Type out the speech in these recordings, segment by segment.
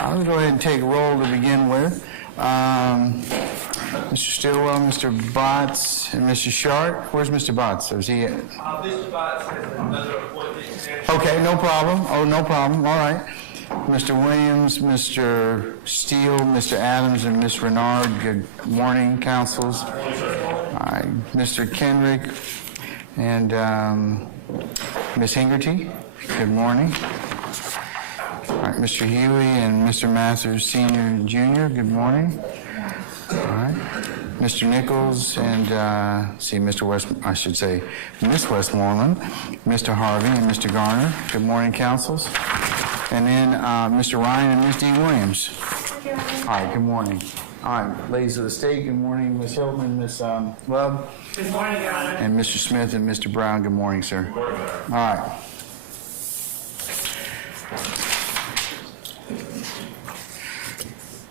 I'll go ahead and take roll to begin with. Mr. Stillwell, Mr. Botts, and Mr. Sharp. Where's Mr. Botts? Is he? Mr. Botts has another appointment. Okay, no problem. Oh, no problem. All right. Mr. Williams, Mr. Steele, Mr. Adams, and Ms. Renard. Good morning, councils. All right, Mr. Kendrick and Ms. Hingerty. Good morning. All right, Mr. Huey and Mr. Matthews Sr. and Jr., good morning. All right. Mr. Nichols and, Miss Westmoreland, Mr. Harvey and Mr. Garner, good morning, councils. And then Mr. Ryan and Ms. D. Williams. All right, good morning. All right, ladies of the state, good morning, Ms. Hilton and Ms. Love. Good morning, Your Honor. And Mr. Smith and Mr. Brown, good morning, sir. Good morning. All right.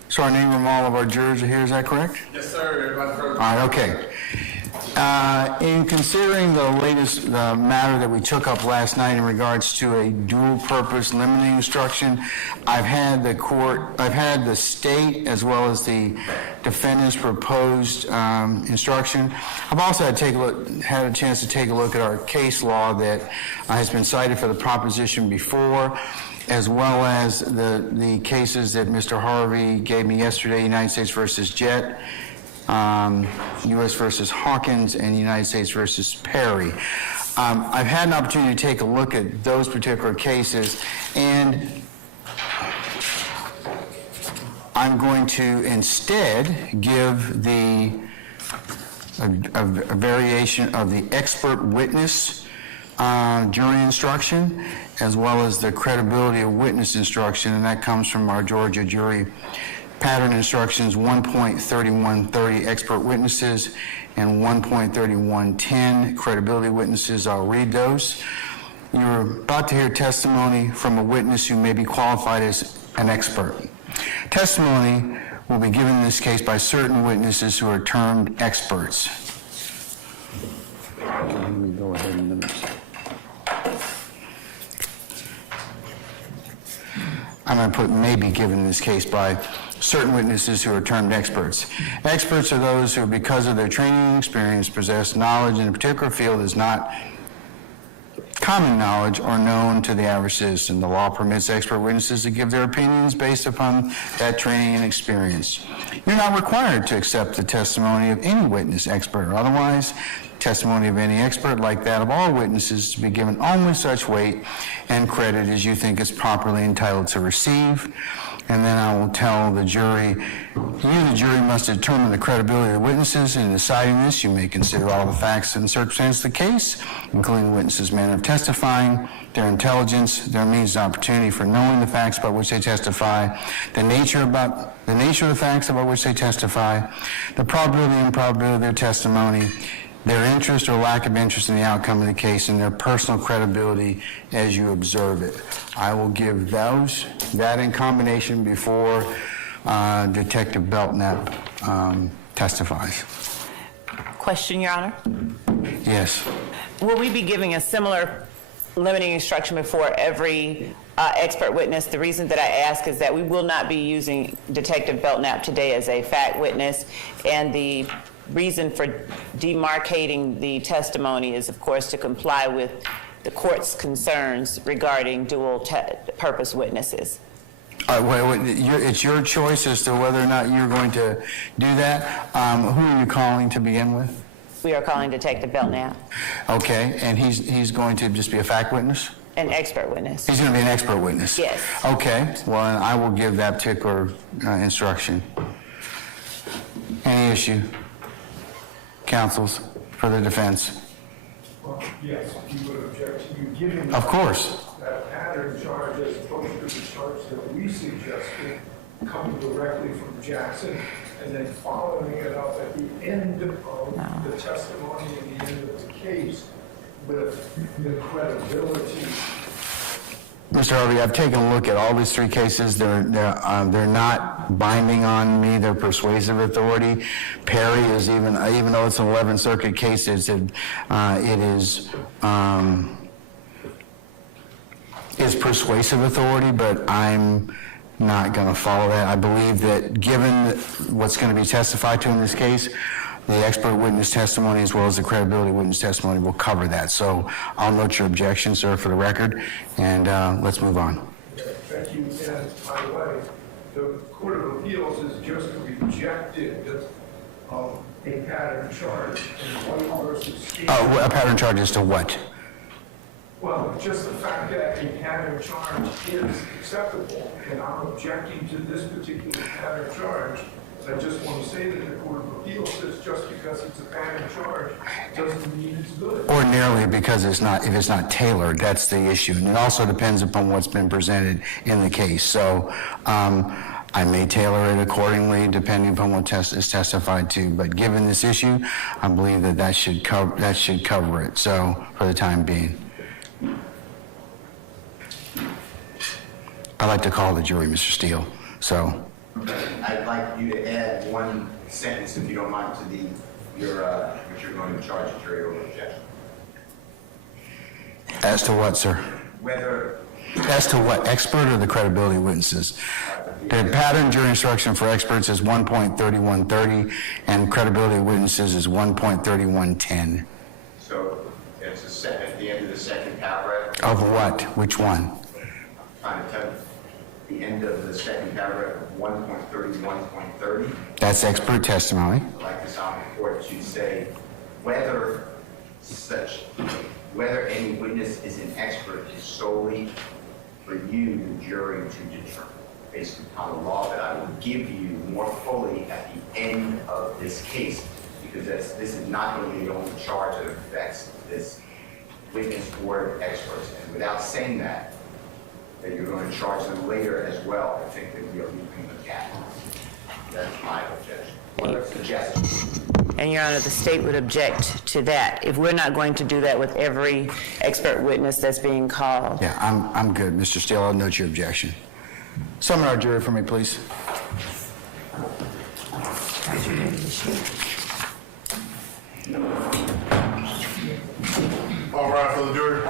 So our name from all of our jurors are here, is that correct? Yes, sir. All right, okay. In considering the latest matter that we took up last night in regards to a dual-purpose limiting instruction, I've had the state as well as the defendant's proposed instruction. I've also had a chance to take a look at our case law that has been cited for the proposition before, as well as the cases that Mr. Harvey gave me yesterday, United States versus Jett, U.S. versus Hawkins, and United States versus Perry. I've had an opportunity to take a look at those particular cases, and I'm going to instead give a variation of the expert witness jury instruction, as well as the credibility of witness instruction, and that comes from our Georgia jury pattern instructions 1.3130 expert witnesses and 1.3110 credibility witnesses. I'll read those. You're about to hear testimony from a witness who may be qualified as an expert. Testimony will be given in this case by certain witnesses who are termed experts. Let me go ahead and I'm going to put may be given in this case by certain witnesses who are termed experts. Experts are those who, because of their training and experience, possess knowledge in a particular field is not common knowledge or known to the average citizen. The law permits expert witnesses to give their opinions based upon that training and experience. You're not required to accept the testimony of any witness, expert or otherwise. Testimony of any expert, like that of all witnesses, to be given only such weight and credit as you think is properly entitled to receive. And then I will tell the jury, the jury must determine the credibility of the witnesses. In deciding this, you may consider all the facts and circumstances of the case, including the witness's manner of testifying, their intelligence, their means and opportunity for knowing the facts about which they testify, the nature of the facts about which they testify, the probability and improbability of their testimony, their interest or lack of interest in the outcome of the case, and their personal credibility as you observe it. I will give that in combination before Detective Belknap testifies. Question, Your Honor. Yes. Will we be giving a similar limiting instruction before every expert witness? The reason that I ask is that we will not be using Detective Belknap today as a fact witness, and the reason for demarcating the testimony is, of course, to comply with the court's concerns regarding dual-purpose witnesses. It's your choice as to whether or not you're going to do that. Who are you calling to begin with? We are calling Detective Belknap. Okay, and he's going to just be a fact witness? An expert witness. He's going to be an expert witness? Yes. Okay, well, I will give that particular instruction. Any issue? Counsels for the defense? Well, yes, you would object to you giving of course that pattern charge as opposed to the charge that we suggested coming directly from Jackson and then following it up at the end of the testimony and the end of the case with the credibility. Mr. Harvey, I've taken a look at all these three cases. They're not binding on me. They're persuasive authority. Perry is even though it's an 11th Circuit case, it is persuasive authority. But I'm not going to follow that. I believe that given what's going to be testified to in this case, the expert witness testimony as well as the credibility witness testimony will cover that. So I'll note your objection, sir, for the record, and let's move on. Thank you. And by the way, the Court of Appeals has just rejected a pattern charge in White versus Steve. Oh, a pattern charge as to what? Well, just the fact that a pattern charge is acceptable, and I'm objecting to this particular pattern charge. I just want to say that the Court of Appeals says just because it's a pattern charge doesn't mean it's good. Ordinarily, because if it's not tailored, that's the issue. And it also depends upon what's been presented in the case. So I may tailor it accordingly depending upon what is testified to. But given this issue, I believe that should cover it. So for the time being. I'd like to call the jury, Mr. Steele. So. I'd like you to add one sentence, if you don't mind, to what you're going to charge the jury over objection. As to what, sir? Whether As to what, expert or the credibility witnesses? The pattern jury instruction for experts is 1.3130 and credibility witnesses is 1.3110. so it's at the end of the second paragraph. Of what? Which one? Trying to tell you, the end of the second paragraph of 1.31.30. That's expert testimony. I'd like this on the court to say whether any witness is an expert is solely for you, the jury, to determine based upon the law that I will give you more fully at the end of this case, because this is not going to be the only charge that affects this witness or experts. And without saying that you're going to charge them later as well, I think that we are leaving the gap. That's my objection, or suggestion. And Your Honor, the state would object to that if we're not going to do that with every expert witness that's being called. Yeah, I'm good, Mr. Steele. I'll note your objection. Summon our jury for me, please. All right, for the jury.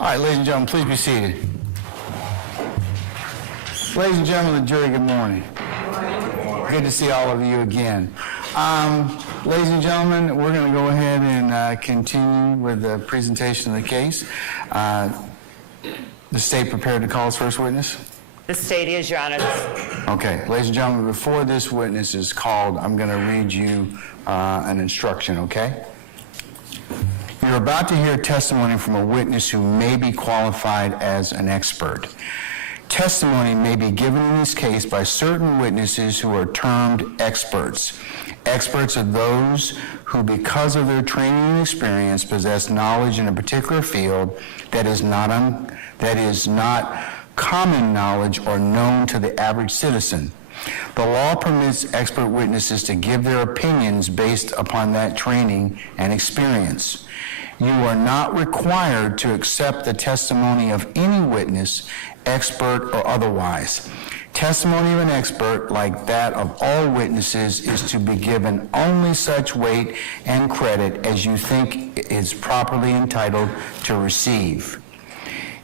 All right, ladies and gentlemen, please be seated. Ladies and gentlemen of the jury, good morning. Good to see all of you again. Ladies and gentlemen, we're going to go ahead and continue with the presentation of the case. The state prepared to call its first witness? The state is, Your Honor. Okay, ladies and gentlemen, before this witness is called, I'm going to read you an instruction, okay? You're about to hear testimony from a witness who may be qualified as an expert. Testimony may be given in this case by certain witnesses who are termed experts. Experts are those who, because of their training and experience, possess knowledge in a particular field that is not common knowledge or known to the average citizen. The law permits expert witnesses to give their opinions based upon that training and experience. You are not required to accept the testimony of any witness, expert or otherwise. Testimony of an expert, like that of all witnesses, is to be given only such weight and credit as you think is properly entitled to receive.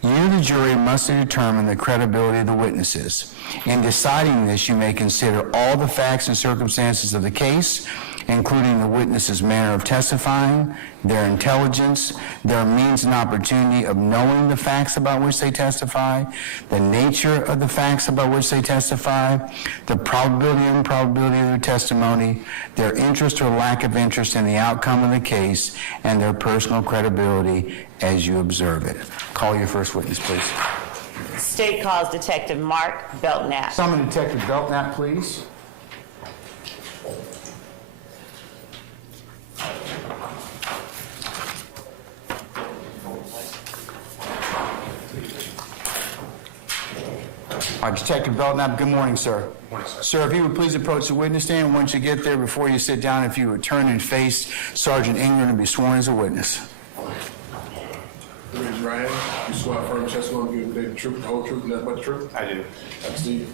You, the jury, must determine the credibility of the witnesses. In deciding this, you may consider all the facts and circumstances of the case, including the witness's manner of testifying, their intelligence, their means and opportunity of knowing the facts about which they testify, the nature of the facts about which they testify, the probability and improbability of their testimony, their interest or lack of interest in the outcome of the case, and their personal credibility as you observe it. Call your first witness, please. State calls Detective Mark Belknap. Summon Detective Belknap, please. All right, Detective Belknap, good morning, sir. Good morning, sir. Sir, if you would please approach the witness stand. Once you get there, before you sit down, if you would turn and face Sergeant Ingram and be sworn as a witness. Rodalius Ryan, you swear affirm testimony, give the truth, the whole truth, and nothing but the truth? I do. Steve.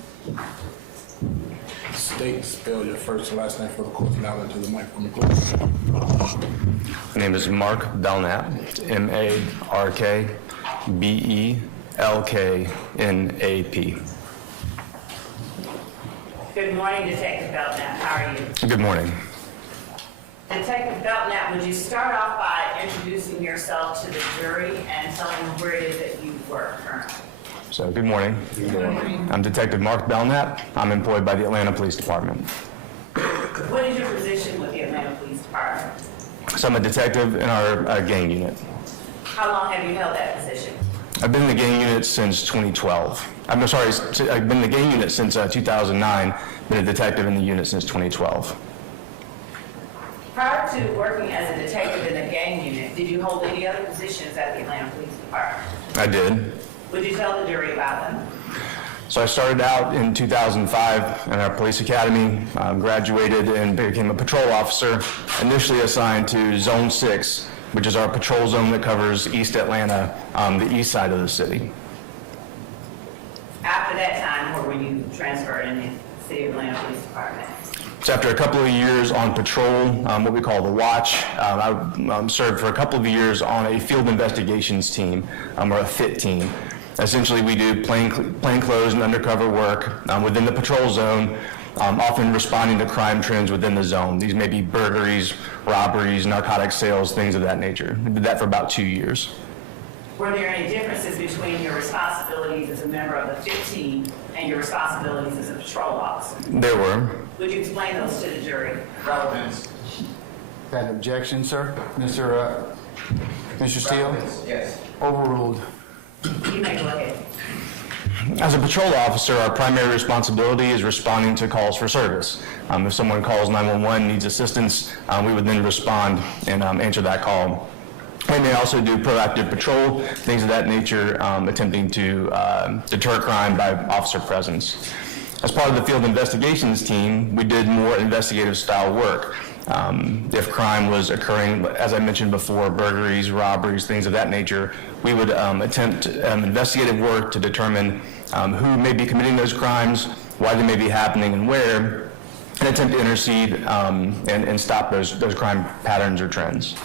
State, spell your first and last name for the court, now into the mic for me, please. My name is Mark Belknap, M-A-R-K-B-E-L-K-N-A-P. Good morning, Detective Belknap. How are you? Good morning. Detective Belknap, would you start off by introducing yourself to the jury and telling them where it is that you work currently? So, good morning. I'm Detective Mark Belknap. I'm employed by the Atlanta Police Department. What is your position with the Atlanta Police Department? So I'm a detective in our gang unit. How long have you held that position? I've been in the gang unit since 2012. I've been in the gang unit since 2009, been a detective in the unit since 2012. Prior to working as a detective in the gang unit, did you hold any other positions at the Atlanta Police Department? I did. Would you tell the jury about them? So I started out in 2005 in our police academy, graduated and became a patrol officer, initially assigned to Zone 6, which is our patrol zone that covers East Atlanta, the east side of the city. After that time, where were you transferred in the City of Atlanta Police Department? So after a couple of years on patrol, what we call the watch, I served for a couple of years on a field investigations team, or a FIT team. Essentially, we do plainclothes and undercover work within the patrol zone, often responding to crime trends within the zone. These may be burglaries, robberies, narcotic sales, things of that nature. We did that for about 2 years. Were there any differences between your responsibilities as a member of the FIT team and your responsibilities as a patrol officer? There were. Would you explain those to the jury? Relevance. That objection, sir? Mr. Steele? Yes. Overruled. You may go ahead. As a patrol officer, our primary responsibility is responding to calls for service. If someone calls 911, needs assistance, we would then respond and answer that call. We may also do proactive patrol, things of that nature, attempting to deter crime by officer presence. As part of the field investigations team, we did more investigative style work. If crime was occurring, as I mentioned before, burglaries, robberies, things of that nature, we would attempt investigative work to determine who may be committing those crimes, why they may be happening and where, and attempt to intercede and stop those crime patterns or trends.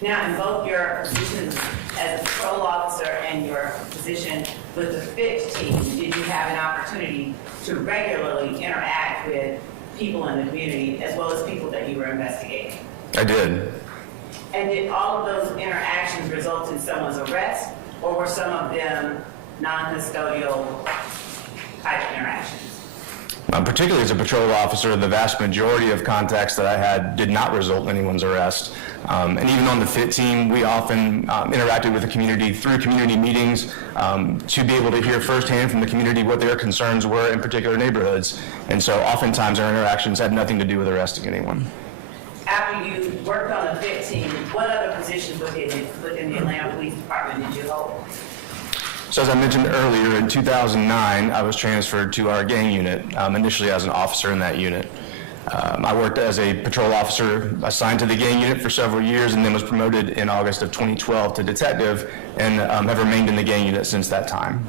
Now, in both your positions as a patrol officer and your position with the FIT team, did you have an opportunity to regularly interact with people in the community as well as people that you were investigating? I did. And did all of those interactions result in someone's arrest, or were some of them non-custodial type interactions? Particularly as a patrol officer, the vast majority of contacts that I had did not result in anyone's arrest. And even on the FIT team, we often interacted with the community through community meetings to be able to hear firsthand from the community what their concerns were in particular neighborhoods. And so oftentimes our interactions had nothing to do with arresting anyone. After you worked on the FIT team, what other positions within the Atlanta Police Department did you hold? So as I mentioned earlier, in 2009, I was transferred to our gang unit, initially as an officer in that unit. I worked as a patrol officer assigned to the gang unit for several years and then was promoted in August of 2012 to detective and have remained in the gang unit since that time.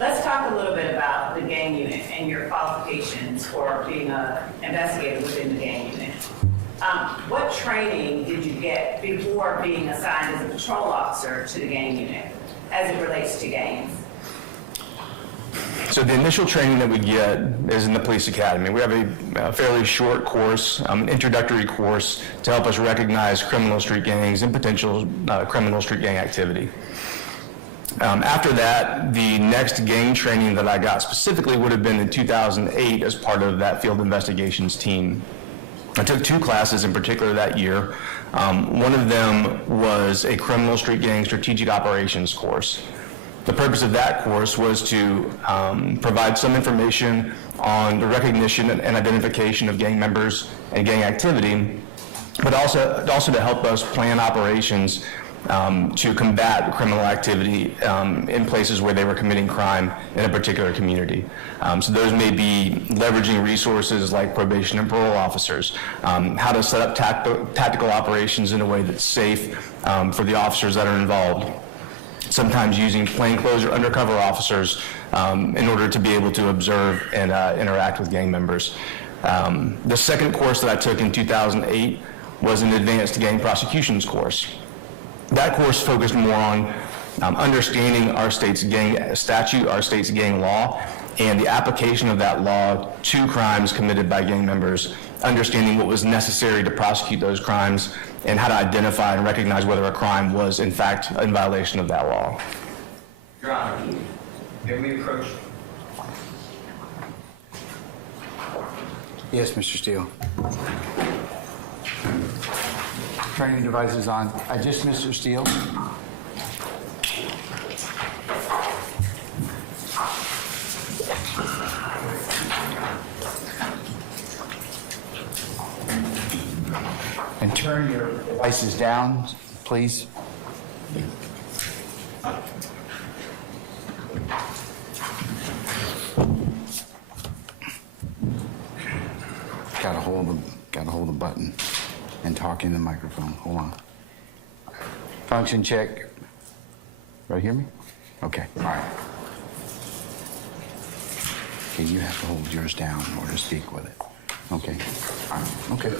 Let's talk a little bit about the gang unit and your qualifications for being an investigator within the gang unit. What training did you get before being assigned as a patrol officer to the gang unit as it relates to gangs? So the initial training that we get is in the police academy. We have a fairly short course, an introductory course to help us recognize criminal street gangs and potential criminal street gang activity. After that, the next gang training that I got specifically would have been in 2008 as part of that field investigations team. I took 2 classes in particular that year. One of them was a criminal street gang strategic operations course. The purpose of that course was to provide some information on the recognition and identification of gang members and gang activity, but also to help us plan operations to combat criminal activity in places where they were committing crime in a particular community. So those may be leveraging resources like probation and parole officers, how to set up tactical operations in a way that's safe for the officers that are involved. Sometimes using plainclothes or undercover officers in order to be able to observe and interact with gang members. The second course that I took in 2008 was an advanced gang prosecutions course. That course focused more on understanding our state's gang statute, our state's gang law, and the application of that law to crimes committed by gang members, understanding what was necessary to prosecute those crimes, and how to identify and recognize whether a crime was, in fact, in violation of that law. Your Honor, may we approach? Yes, Mr. Steele. Training devices on. Just Mr. Steele. And turn your devices down, please. Gotta hold the button and talk in the microphone. Hold on. Function check. Do you hear me? Okay, all right. Okay, you have to hold yours down in order to speak with it. Okay, all right, okay.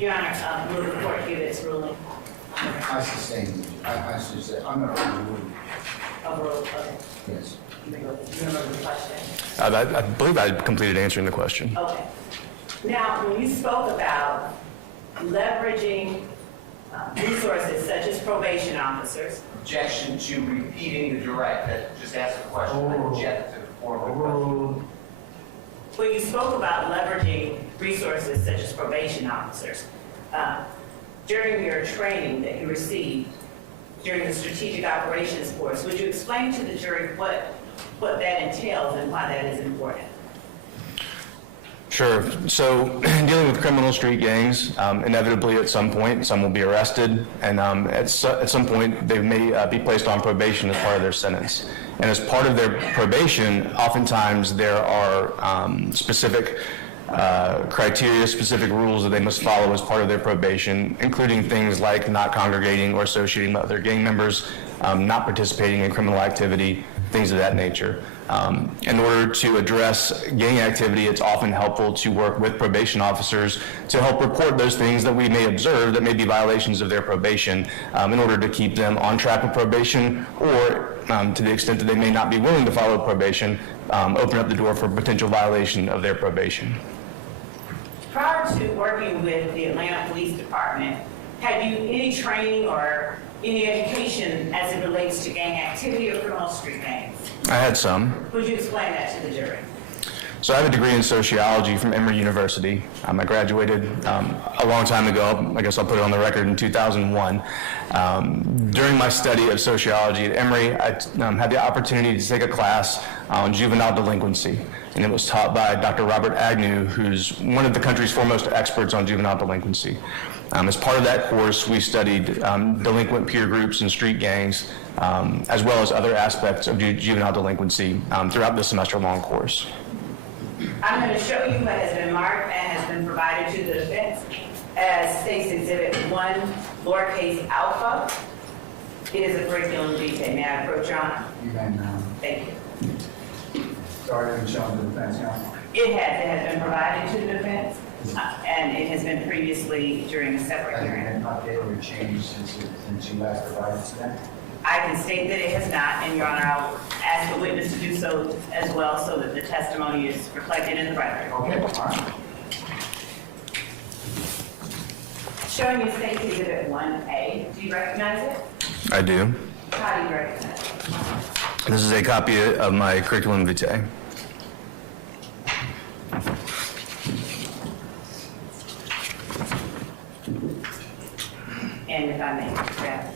Your Honor, will the court give its ruling? I sustain, I sustain, I'm not going to rule. Overruled, okay. Yes. You may go to the question. I believe I completed answering the question. Okay. Now, when you spoke about leveraging resources such as probation officers, Objection to repeating the direct, that just asked a question, object to the form of the question. when you spoke about leveraging resources such as probation officers, during your training that you received during the strategic operations course, would you explain to the jury what that entails and why that is important? Sure. So dealing with criminal street gangs, inevitably at some point, some will be arrested, and at some point, they may be placed on probation as part of their sentence. And as part of their probation, oftentimes there are specific criteria, specific rules that they must follow as part of their probation, including things like not congregating or associating with other gang members, not participating in criminal activity, things of that nature. In order to address gang activity, it's often helpful to work with probation officers to help report those things that we may observe that may be violations of their probation, in order to keep them on track with probation, or to the extent that they may not be willing to follow probation, open up the door for potential violation of their probation. Prior to working with the Atlanta Police Department, had you any training or any education as it relates to gang activity or criminal street gangs? I had some. Would you explain that to the jury? So I have a degree in sociology from Emory University. I graduated a long time ago. I guess I'll put it on the record in 2001. During my study of sociology at Emory, I had the opportunity to take a class on juvenile delinquency, and it was taught by Dr. Robert Agnew, who's one of the country's foremost experts on juvenile delinquency. As part of that course, we studied delinquent peer groups and street gangs, as well as other aspects of juvenile delinquency throughout the semester-long course. I'm going to show you what has been marked and has been provided to the defense as State's Exhibit 1, lowercase alpha. It is a curriculum vitae. May I approach, Your Honor? You may now. Thank you. Sorry, I'm showing the defense counsel. It has been provided to the defense, and it has been previously during a separate Has it hearing. been updated or changed since you last provided to them? I can state that it has not, and Your Honor, I'll ask the witness to do so as well so that the testimony is reflected in the record. Okay, all right. Showing you State's Exhibit 1A, do you recognize it? I do. How do you recognize it? This is a copy of my curriculum vitae. And if I may grab.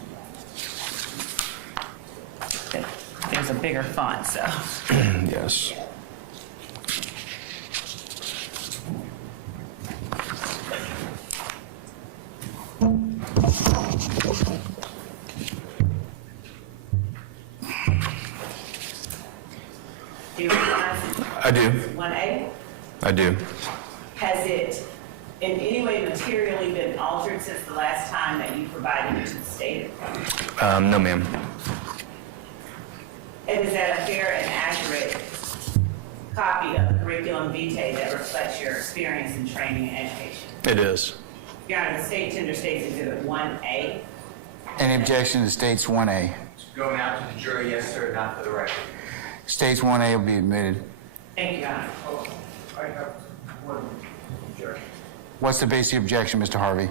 There's a bigger font, so. Yes. Do you recognize I do. 1A? I do. Has it in any way materially been altered since the last time that you provided it to the state? No, ma'am. And is that a fair and accurate copy of the curriculum vitae that reflects your experience in training and education? It is. Your Honor, the state tender State's Exhibit 1A. Any objection to States 1A? Going out to the jury, yes, sir, not for the record. States 1A will be admitted. Thank you, Your Honor. I have one objection. What's the basic objection, Mr. Harvey?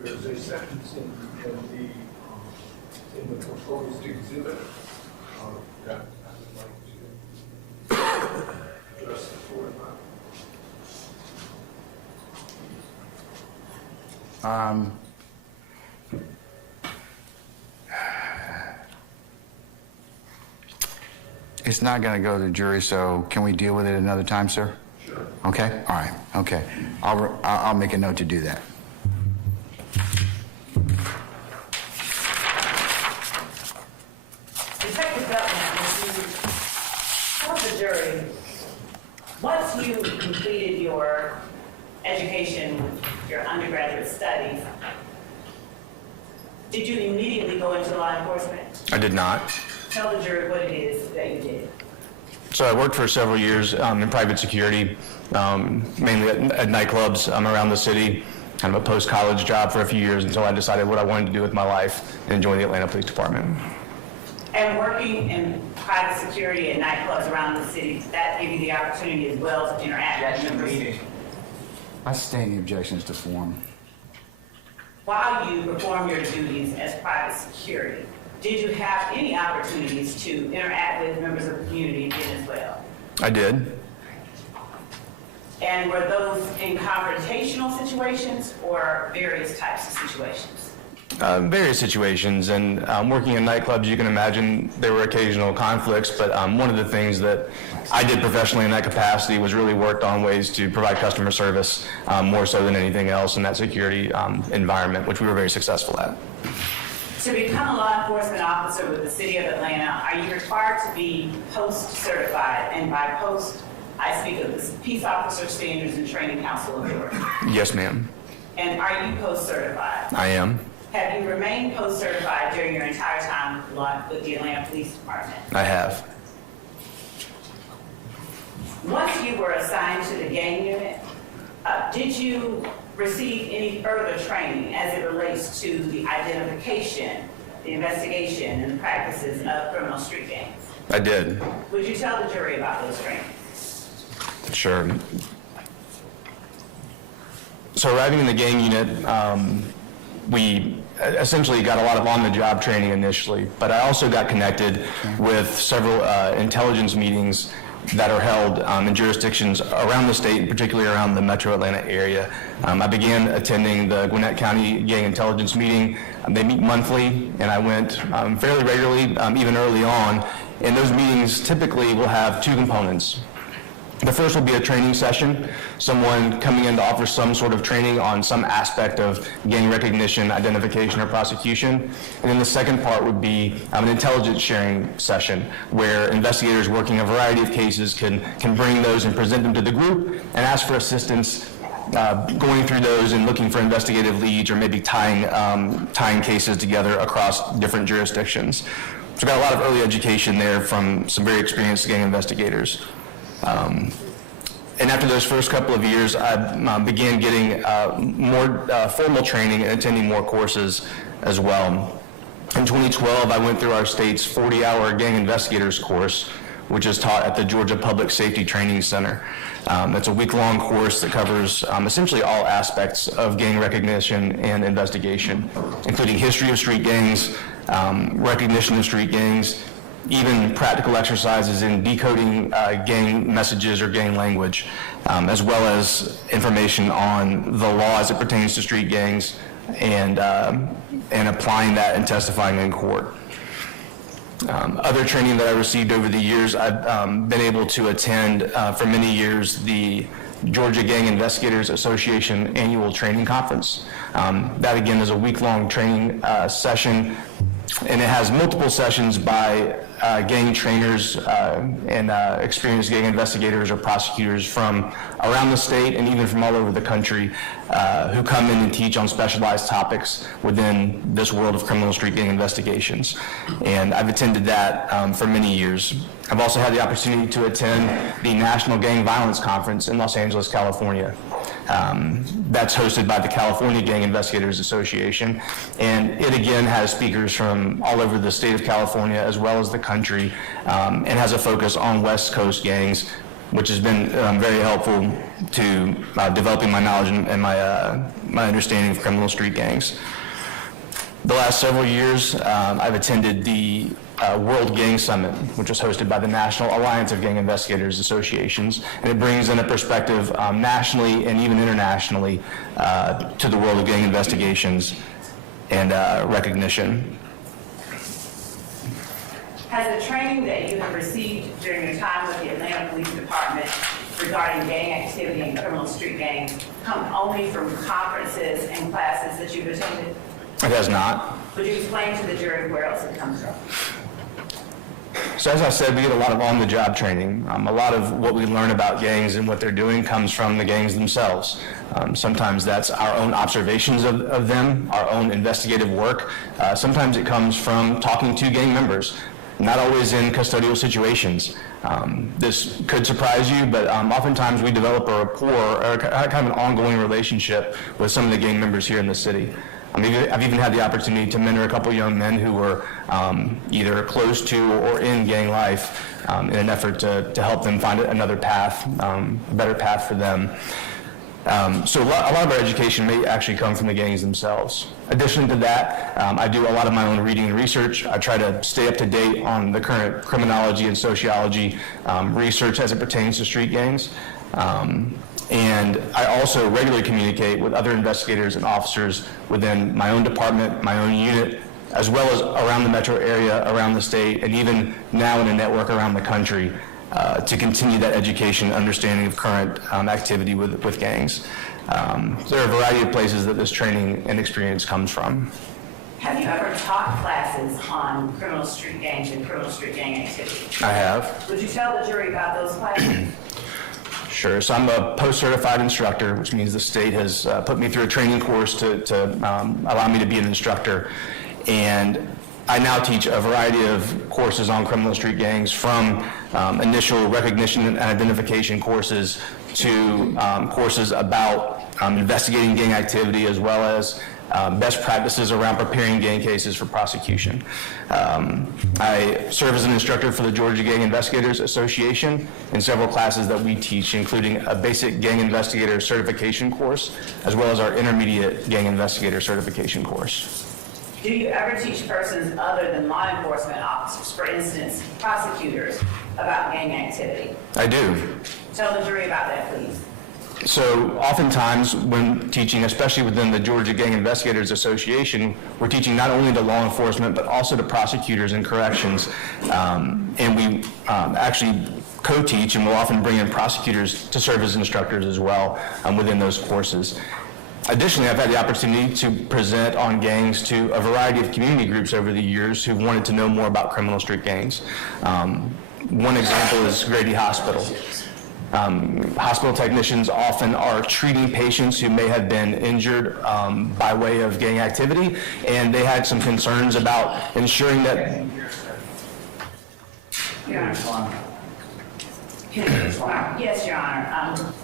There is a sentence in the proposed exhibit that I would like to address the board on. It's not going to go to the jury, so can we deal with it another time, sir? Sure. Okay, all right, okay. I'll make a note to do that. Detective Belknap, tell the jury, once you completed your education, your undergraduate studies, did you immediately go into law enforcement? I did not. Tell the jury what it is that you did. So I worked for several years in private security, mainly at nightclubs around the city. kind of a post-college job for a few years until I decided what I wanted to do with my life and join the Atlanta Police Department. And working in private security and nightclubs around the city, does that give you the opportunity as well to interact with members? I sustain the objections to form. While you perform your duties as private security, did you have any opportunities to interact with members of the community then as well? I did. And were those in confrontational situations or various types of situations? Various situations, and working in nightclubs, you can imagine there were occasional conflicts, but one of the things that I did professionally in that capacity was really worked on ways to provide customer service more so than anything else in that security environment, which we were very successful at. To become a law enforcement officer with the City of Atlanta, are you required to be post-certified? And by post, I speak of the Peace Officer Standards and Training Council Authority. Yes, ma'am. And are you post-certified? I am. Have you remained post-certified during your entire time with the Atlanta Police Department? I have. Once you were assigned to the gang unit, did you receive any further training as it relates to the identification, the investigation, and the practices of criminal street gangs? I did. Would you tell the jury about those trainings? Sure. So arriving in the gang unit, we essentially got a lot of on-the-job training initially, but I also got connected with several intelligence meetings that are held in jurisdictions around the state, and particularly around the metro Atlanta area. I began attending the Gwinnett County Gang Intelligence Meeting. They meet monthly, and I went fairly regularly, even early on. And those meetings typically will have two components. The first will be a training session, someone coming in to offer some sort of training on some aspect of gang recognition, identification, or prosecution. And then the second part would be an intelligence sharing session where investigators working a variety of cases can bring those and present them to the group and ask for assistance going through those and looking for investigative leads or maybe tying cases together across different jurisdictions. So I got a lot of early education there from some very experienced gang investigators. And after those first couple of years, I began getting more formal training and attending more courses as well. In 2012, I went through our state's 40-hour gang investigators course, which is taught at the Georgia Public Safety Training Center. It's a week-long course that covers essentially all aspects of gang recognition and investigation, including history of street gangs, recognition of street gangs, even practical exercises in decoding gang messages or gang language, as well as information on the law as it pertains to street gangs and applying that and testifying in court. Other training that I received over the years, I've been able to attend for many years the Georgia Gang Investigators Association Annual Training Conference. That again is a week-long training session, and it has multiple sessions by gang trainers and experienced gang investigators or prosecutors from around the state and even from all over the country who come in and teach on specialized topics within this world of criminal street gang investigations. And I've attended that for many years. I've also had the opportunity to attend the National Gang Violence Conference in Los Angeles, California. That's hosted by the California Gang Investigators Association, and it again has speakers from all over the state of California as well as the country, and has a focus on West Coast gangs, which has been very helpful to developing my knowledge and my understanding of criminal street gangs. The last several years, I've attended the World Gang Summit, which was hosted by the National Alliance of Gang Investigators Associations, and it brings in a perspective nationally and even internationally to the world of gang investigations and recognition. Has the training that you have received during your time with the Atlanta Police Department regarding gang activity and criminal street gangs come only from conferences and classes that you've attended? It has not. Would you explain to the jury where else it comes from? So as I said, we get a lot of on-the-job training. A lot of what we learn about gangs and what they're doing comes from the gangs themselves. Sometimes that's our own observations of them, our own investigative work. Sometimes it comes from talking to gang members, not always in custodial situations. This could surprise you, but oftentimes we develop a rapport or kind of an ongoing relationship with some of the gang members here in the city. I've even had the opportunity to mentor a couple young men who were either close to or in gang life in an effort to help them find another path, a better path for them. So a lot of our education may actually come from the gangs themselves. Additionally to that, I do a lot of my own reading and research. I try to stay up to date on the current criminology and sociology research as it pertains to street gangs. And I also regularly communicate with other investigators and officers within my own department, my own unit, as well as around the metro area, around the state, and even now in a network around the country to continue that education, understanding of current activity with gangs. There are a variety of places that this training and experience comes from. Have you ever taught classes on criminal street gangs and criminal street gang activity? I have. Would you tell the jury about those classes? Sure. So I'm a post-certified instructor, which means the state has put me through a training course to allow me to be an instructor. And I now teach a variety of courses on criminal street gangs, from initial recognition and identification courses to courses about investigating gang activity, as well as best practices around preparing gang cases for prosecution. I serve as an instructor for the Georgia Gang Investigators Association in several classes that we teach, including a basic gang investigator certification course, as well as our intermediate gang investigator certification course. Do you ever teach persons other than law enforcement officers, for instance, prosecutors, about gang activity? I do. Tell the jury about that, please. So oftentimes when teaching, especially within the Georgia Gang Investigators Association, we're teaching not only to law enforcement, but also to prosecutors and corrections. And we actually co-teach, and we'll often bring in prosecutors to serve as instructors as well within those courses. Additionally, I've had the opportunity to present on gangs to a variety of community groups over the years who wanted to know more about criminal street gangs. One example is Grady Hospital. Hospital technicians often are treating patients who may have been injured by way of gang activity, and they had some concerns about ensuring that... Your Honor. Yes, Your Honor.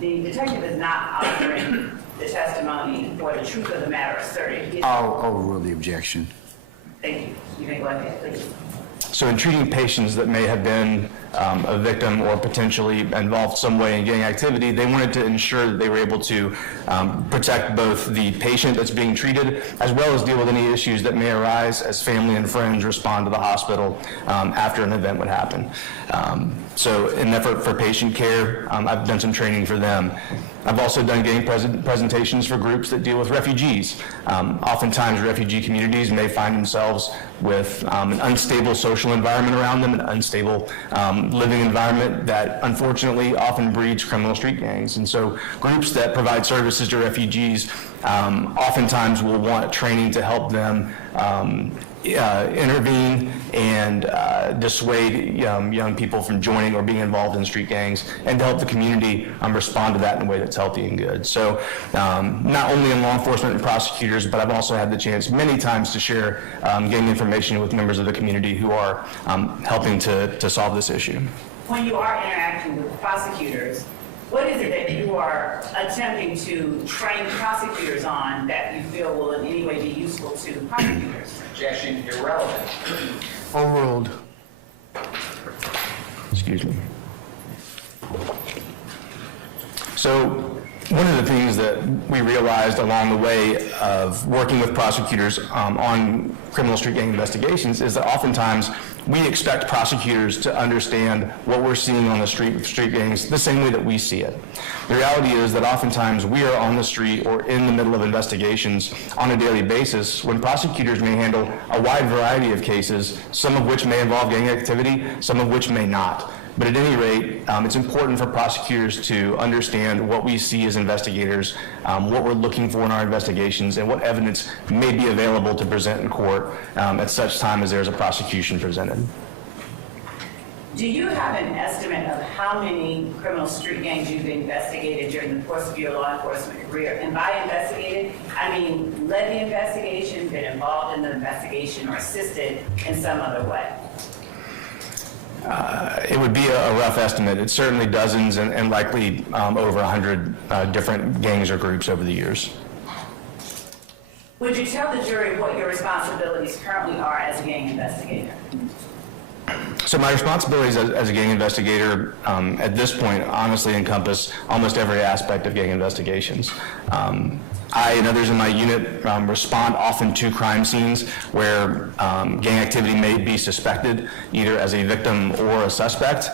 The detective is not offering the testimony for the truth of the matter asserted. I'll overrule the objection. Thank you. You may go ahead, please. So in treating patients that may have been a victim or potentially involved some way in gang activity, they wanted to ensure that they were able to protect both the patient that's being treated, as well as deal with any issues that may arise as family and friends respond to the hospital after an event would happen. So in an effort for patient care, I've done some training for them. I've also done gang presentations for groups that deal with refugees. Oftentimes refugee communities may find themselves with an unstable social environment around them, an unstable living environment that unfortunately often breeds criminal street gangs. And so groups that provide services to refugees oftentimes will want training to help them intervene and dissuade young people from joining or being involved in street gangs, and to help the community respond to that in a way that's healthy and good. So not only in law enforcement and prosecutors, but I've also had the chance many times to share gang information with members of the community who are helping to solve this issue. When you are interacting with prosecutors, what is it that you are attempting to train prosecutors on that you feel will in any way be useful to prosecutors? Objection, irrelevant. Overruled. Excuse me. So one of the things that we realized along the way of working with prosecutors on criminal street gang investigations is that oftentimes we expect prosecutors to understand what we're seeing on the street with street gangs the same way that we see it. The reality is that oftentimes we are on the street or in the middle of investigations on a daily basis when prosecutors may handle a wide variety of cases, some of which may involve gang activity, some of which may not. But at any rate, it's important for prosecutors to understand what we see as investigators, what we're looking for in our investigations, and what evidence may be available to present in court at such time as there's a prosecution presented. Do you have an estimate of how many criminal street gangs you've investigated during the course of your law enforcement career? And by investigated, I mean led the investigation, been involved in the investigation, or assisted in some other way? It would be a rough estimate. It's certainly dozens and likely over 100 different gangs or groups over the years. Would you tell the jury what your responsibilities currently are as a gang investigator? So my responsibilities as a gang investigator at this point honestly encompass almost every aspect of gang investigations. I and others in my unit respond often to crime scenes where gang activity may be suspected, either as a victim or a suspect.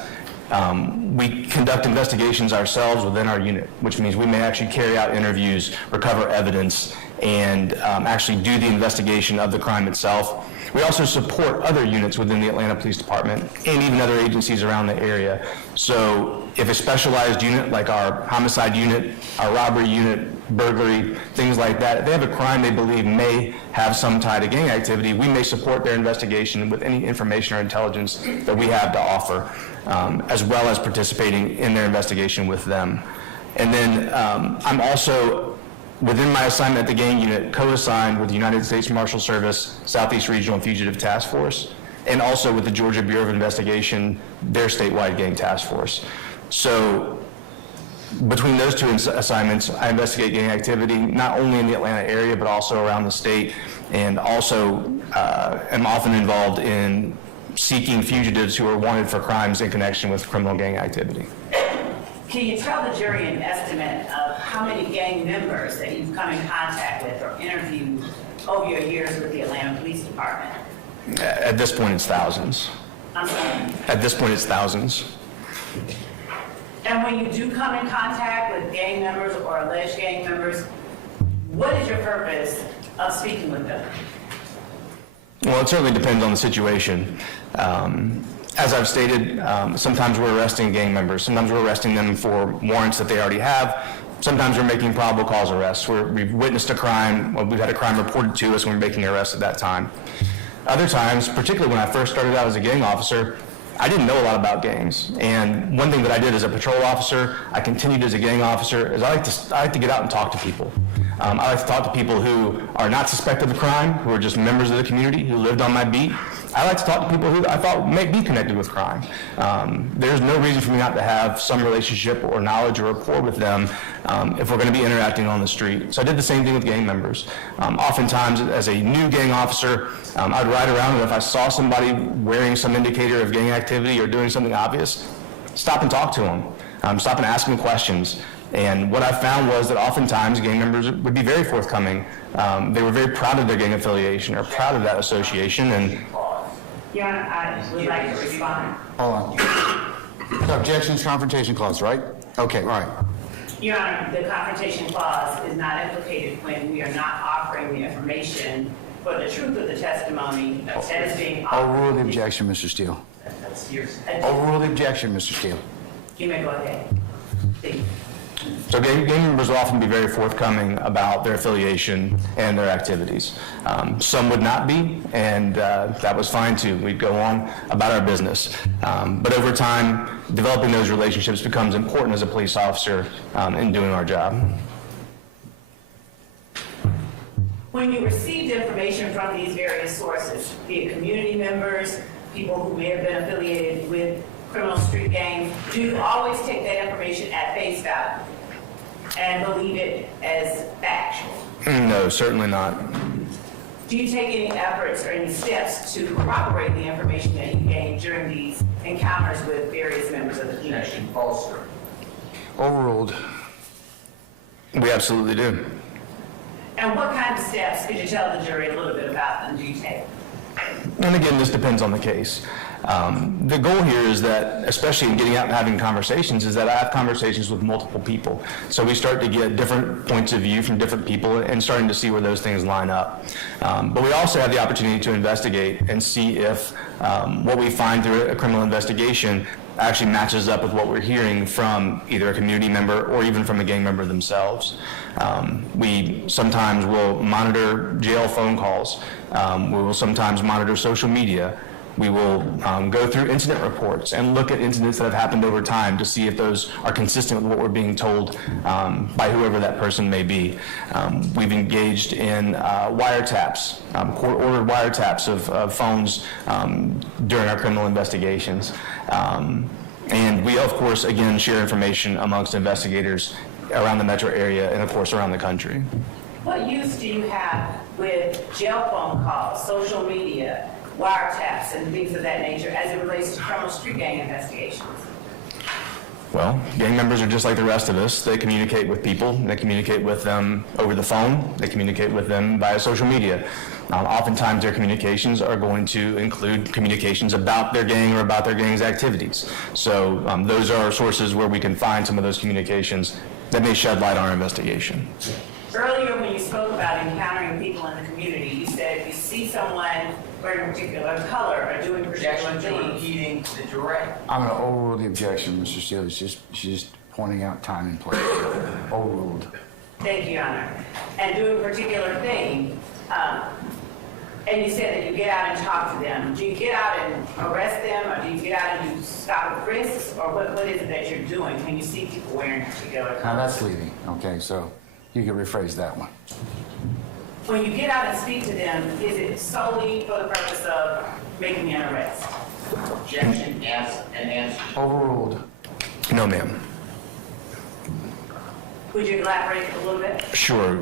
We conduct investigations ourselves within our unit, which means we may actually carry out interviews, recover evidence, and actually do the investigation of the crime itself. We also support other units within the Atlanta Police Department and even other agencies around the area. So if a specialized unit like our homicide unit, our robbery unit, burglary, things like that, if they have a crime they believe may have some tie to gang activity, we may support their investigation with any information or intelligence that we have to offer, as well as participating in their investigation with them. And then I'm also, within my assignment at the gang unit, co-assigned with the United States Marshal Service, Southeast Regional Fugitive Task Force, and also with the Georgia Bureau of Investigation, their statewide gang task force. So between those two assignments, I investigate gang activity not only in the Atlanta area, but also around the state, and also am often involved in seeking fugitives who are wanted for crimes in connection with criminal gang activity. Can you tell the jury an estimate of how many gang members that you've come in contact with or interviewed over your years with the Atlanta Police Department? At this point, it's thousands. I'm sorry. At this point, it's thousands. And when you do come in contact with gang members or alleged gang members, what is your purpose of speaking with them? Well, it certainly depends on the situation. As I've stated, sometimes we're arresting gang members. Sometimes we're arresting them for warrants that they already have. Sometimes we're making probable cause arrests where we've witnessed a crime, or we've had a crime reported to us and we're making arrests at that time. Other times, particularly when I first started out as a gang officer, I didn't know a lot about gangs. And one thing that I did as a patrol officer, I continued as a gang officer, is I like to get out and talk to people. I like to talk to people who are not suspected of crime, who are just members of the community, who lived on my beat. I like to talk to people who I thought may be connected with crime. There's no reason for me not to have some relationship or knowledge or rapport with them if we're going to be interacting on the street. So I did the same thing with gang members. Oftentimes, as a new gang officer, I'd ride around, and if I saw somebody wearing some indicator of gang activity or doing something obvious, stop and talk to them. Stop and ask them questions. And what I found was that oftentimes gang members would be very forthcoming. They were very proud of their gang affiliation or proud of that association. And Your Honor, I would like to respond. Hold on. The objections, confrontation clause, right? Okay, right. Your Honor, the confrontation clause is not implicated when we are not offering the information for the truth of the testimony that is being offered. Overrule the objection, Mr. Steele. Overrule the objection, Mr. Steele. You may go ahead. Please. so gang members will often be very forthcoming about their affiliation and their activities. Some would not be, and that was fine too. We'd go on about our business. But over time, developing those relationships becomes important as a police officer in doing our job. When you received information from these various sources, be it community members, people who may have been affiliated with criminal street gangs, do you always take that information at face value and believe it as factual? No, certainly not. Do you take any efforts or any steps to corroborate the information that you gained during these encounters with various members of the community? Overruled. We absolutely do. And what kind of steps, could you tell the jury a little bit about them, do you take? And again, this depends on the case. The goal here is that, especially in getting out and having conversations, is that I have conversations with multiple people. So we start to get different points of view from different people and starting to see where those things line up. But we also have the opportunity to investigate and see if what we find through a criminal investigation actually matches up with what we're hearing from either a community member or even from a gang member themselves. We sometimes will monitor jail phone calls. We will sometimes monitor social media. We will go through incident reports and look at incidents that have happened over time to see if those are consistent with what we're being told by whoever that person may be. We've engaged in wiretaps, court-ordered wiretaps of phones during our criminal investigations. And we, of course, again, share information amongst investigators around the metro area and, of course, around the country. What use do you have with jail phone calls, social media, wiretaps, and things of that nature as it relates to criminal street gang investigations? Well, gang members are just like the rest of us. They communicate with people. They communicate with them over the phone. They communicate with them via social media. Oftentimes, their communications are going to include communications about their gang or about their gang's activities. So those are sources where we can find some of those communications that may shed light on our investigation. Earlier, when you spoke about encountering people in the community, you said if you see someone wearing a particular color or doing particular Objection to things. repeating the direct. I'm going to overrule the objection, Mr. Steele. She's just pointing out time and place. Overruled. Thank you, Your Honor. And doing a particular thing, and you said that you get out and talk to them. Do you get out and arrest them, or do you get out and do stop and frisks, or what is it that you're doing when you see people wearing a particular Now color? that's leading. Okay, so you can rephrase that one. When you get out and speak to them, is it solely for the purpose of making an arrest? Objection, ask and answer. Overruled. No, ma'am. Would you elaborate a little bit? Sure.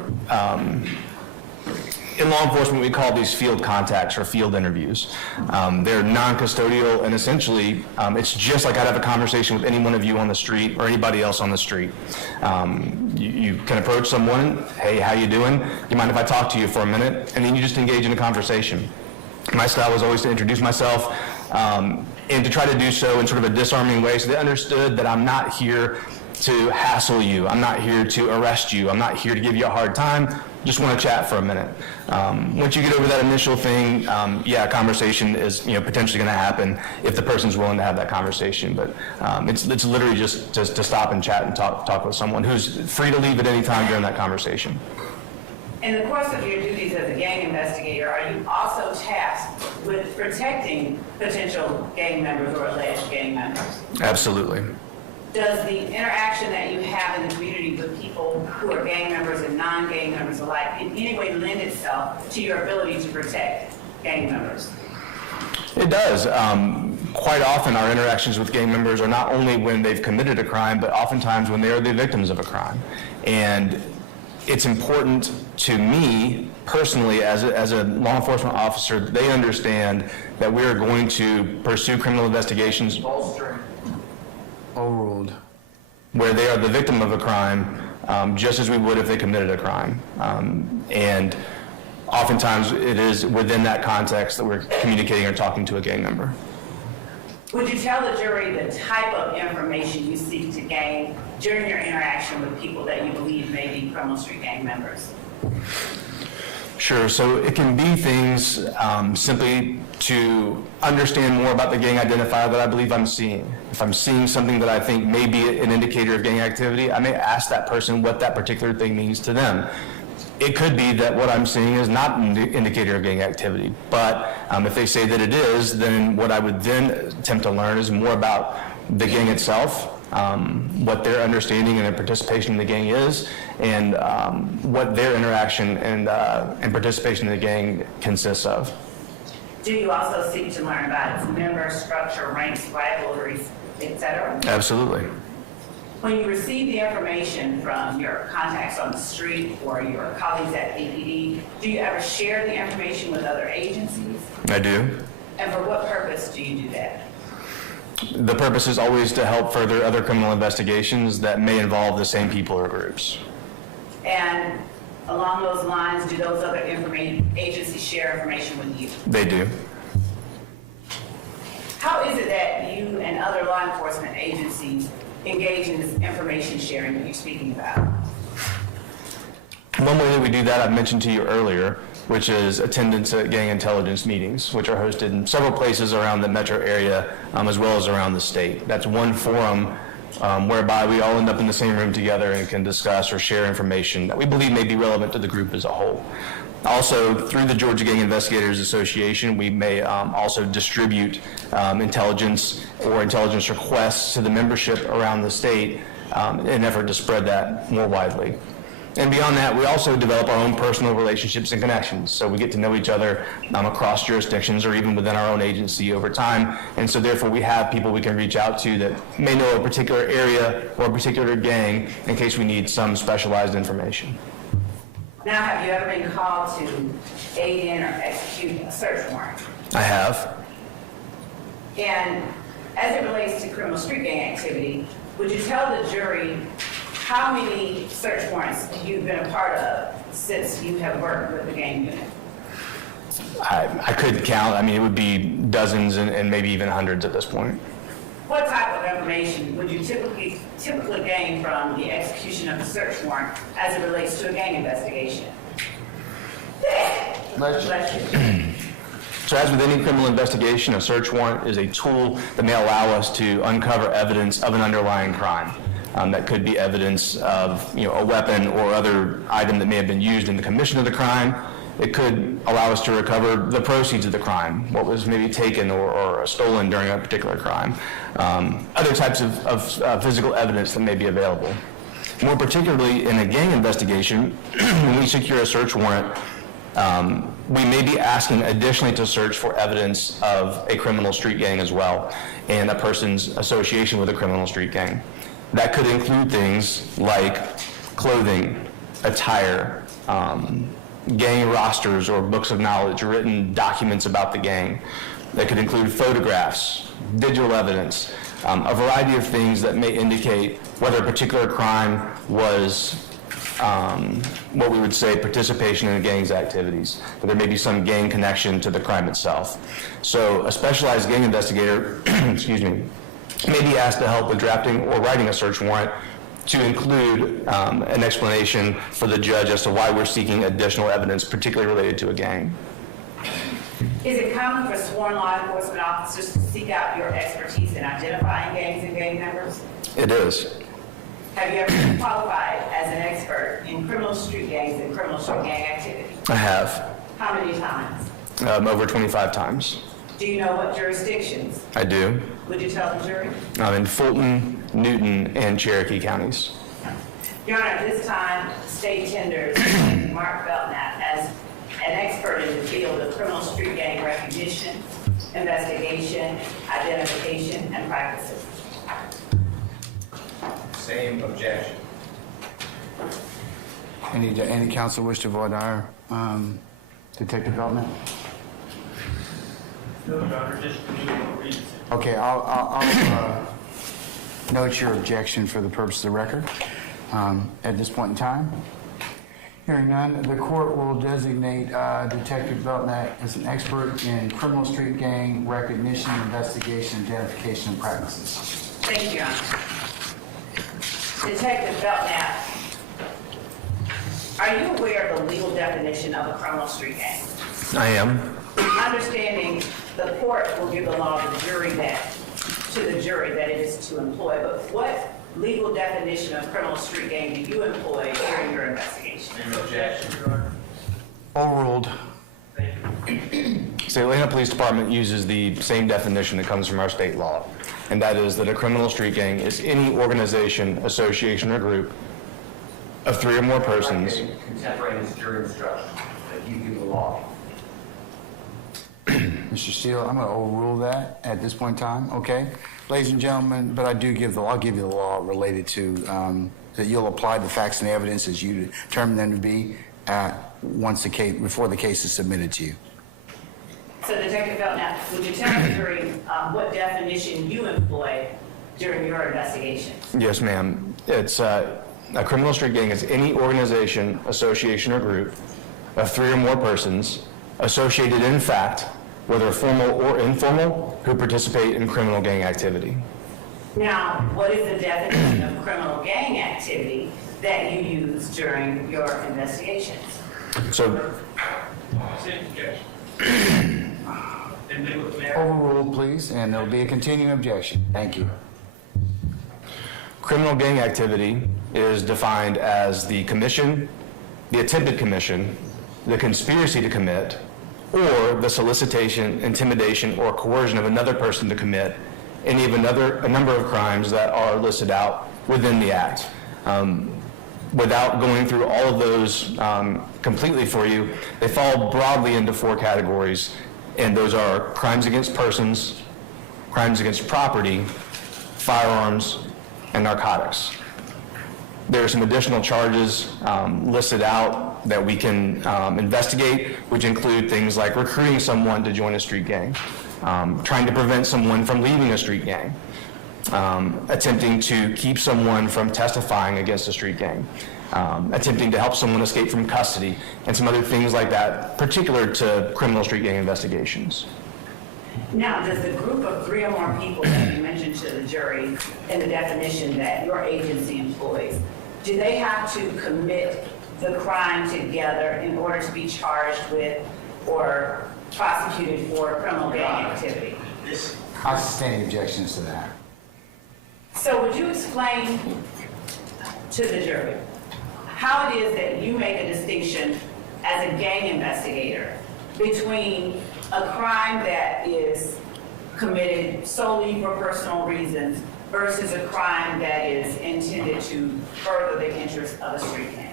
In law enforcement, we call these field contacts or field interviews. They're non-custodial, and essentially, it's just like I'd have a conversation with any one of you on the street or anybody else on the street. You can approach someone, hey, how you doing? You mind if I talk to you for a minute? And then you just engage in a conversation. My style was always to introduce myself and to try to do so in sort of a disarming way so they understood that I'm not here to hassle you. I'm not here to arrest you. I'm not here to give you a hard time. Just want to chat for a minute. Once you get over that initial thing, yeah, a conversation is potentially going to happen if the person's willing to have that conversation. But it's literally just to stop and chat and talk with someone who's free to leave at any time during that conversation. In the course of your duties as a gang investigator, are you also tasked with protecting potential gang members or alleged gang members? Absolutely. Does the interaction that you have in the community with people who are gang members and non-gang members alike in any way lend itself to your ability to protect gang members? It does. Quite often our interactions with gang members are not only when they've committed a crime, but oftentimes when they are the victims of a crime. And it's important to me personally as a law enforcement officer that they understand that we are going to pursue criminal investigations Bolstering. Overruled. where they are the victim of a crime, just as we would if they committed a crime. And oftentimes it is within that context that we're communicating or talking to a gang member. Would you tell the jury the type of information you seek to gain during your interaction with people that you believe may be criminal street gang members? Sure. So it can be things simply to understand more about the gang identifier that I believe I'm seeing. If I'm seeing something that I think may be an indicator of gang activity, I may ask that person what that particular thing means to them. It could be that what I'm seeing is not an indicator of gang activity, but if they say that it is, then what I would then attempt to learn is more about the gang itself, what their understanding and their participation in the gang is, and what their interaction and participation in the gang consists of. Do you also seek to learn about its member structure, ranks, rivalries, etc.? Absolutely. When you receive the information from your contacts on the street or your colleagues at APD, do you ever share the information with other agencies? I do. And for what purpose do you do that? The purpose is always to help further other criminal investigations that may involve the same people or groups. And along those lines, do those other agencies share information with you? They do. How is it that you and other law enforcement agencies engage in this information sharing that you're speaking about? One way that we do that, I've mentioned to you earlier, which is attendance at gang intelligence meetings, which are hosted in several places around the metro area, as well as around the state. That's one forum whereby we all end up in the same room together and can discuss or share information that we believe may be relevant to the group as a whole. Also, through the Georgia Gang Investigators Association, we may also distribute intelligence or intelligence requests to the membership around the state in an effort to spread that more widely. And beyond that, we also develop our own personal relationships and connections. So we get to know each other across jurisdictions or even within our own agency over time. And so therefore, we have people we can reach out to that may know a particular area or a particular gang in case we need some specialized information. Now, have you ever been called to aid in or execute a search warrant? I have. And as it relates to criminal street gang activity, would you tell the jury how many search warrants you've been a part of since you have worked with the gang unit? I couldn't count. I mean, it would be dozens and maybe even hundreds at this point. What type of information would you typically gain from the execution of a search warrant as it relates to a gang investigation? Bless you. So as with any criminal investigation, a search warrant is a tool that may allow us to uncover evidence of an underlying crime. That could be evidence of a weapon or other item that may have been used in the commission of the crime. It could allow us to recover the proceeds of the crime, what was maybe taken or stolen during a particular crime. Other types of physical evidence that may be available. More particularly in a gang investigation, when we secure a search warrant, we may be asking additionally to search for evidence of a criminal street gang as well, and a person's association with a criminal street gang. That could include things like clothing, attire, gang rosters or books of knowledge, written documents about the gang. That could include photographs, digital evidence, a variety of things that may indicate whether a particular crime was what we would say participation in a gang's activities, but there may be some gang connection to the crime itself. So a specialized gang investigator, excuse me, may be asked to help with drafting or writing a search warrant to include an explanation for the judge as to why we're seeking additional evidence, particularly related to a gang. Is it common for sworn law enforcement officers to seek out your expertise in identifying gangs and gang members? It is. Have you ever been qualified as an expert in criminal street gangs and criminal street gang activity? I have. How many times? Over 25 times. Do you know what jurisdictions? I do. Would you tell the jury? In Fulton, Newton, and Cherokee counties. Your Honor, at this time, the state tenders Mark Belknap as an expert in the field of criminal street gang recognition, investigation, identification, and practices. Same objection. Any counsel wish to voir dire Detective Belknap? No, Your Honor, just no reason. Okay, I'll note your objection for the purpose of the record at this point in time. Hearing none, the court will designate Detective Belknap as an expert in criminal street gang recognition, investigation, identification, and practices. Thank you, Your Honor. Detective Belknap, are you aware of the legal definition of a criminal street gang? I am. Understanding the court will give the law to the jury that it is to employ, but what legal definition of criminal street gang do you employ during your investigation? Same objection, Your Honor. Overruled. Thank you. So the Atlanta Police Department uses the same definition that comes from our state law, and that is that a criminal street gang is any organization, association, or group of 3 or more persons. Contemporaneous jury instruction that you give the law. Mr. Steele, I'm going to overrule that at this point in time, okay? Ladies and gentlemen, but I'll give you the law related to, that you'll apply the facts and evidence as you determine them to be before the case is submitted to you. So Detective Belknap, would you tell the jury what definition you employ during your investigation? Yes, ma'am. It's a criminal street gang is any organization, association, or group of 3 or more persons associated in fact, whether formal or informal, who participate in criminal gang activity. Now, what is the definition of criminal gang activity that you use during your investigations? So, Same objection. And then with Mayor. Overruled, please, and there'll be a continuing objection. Thank you. criminal gang activity is defined as the commission, the attempted commission, the conspiracy to commit, or the solicitation, intimidation, or coercion of another person to commit any of a number of crimes that are listed out within the act. Without going through all of those completely for you, they fall broadly into 4 categories, and those are crimes against persons, crimes against property, firearms, and narcotics. There are some additional charges listed out that we can investigate, which include things like recruiting someone to join a street gang, trying to prevent someone from leaving a street gang, attempting to keep someone from testifying against a street gang, attempting to help someone escape from custody, and some other things like that, particular to criminal street gang investigations. Now, does the group of 3 or more people that you mentioned to the jury in the definition that your agency employs, do they have to commit the crime together in order to be charged with or prosecuted for criminal gang activity? I sustain any objections to that. So would you explain to the jury how it is that you make a distinction as a gang investigator between a crime that is committed solely for personal reasons versus a crime that is intended to further the interests of a street gang?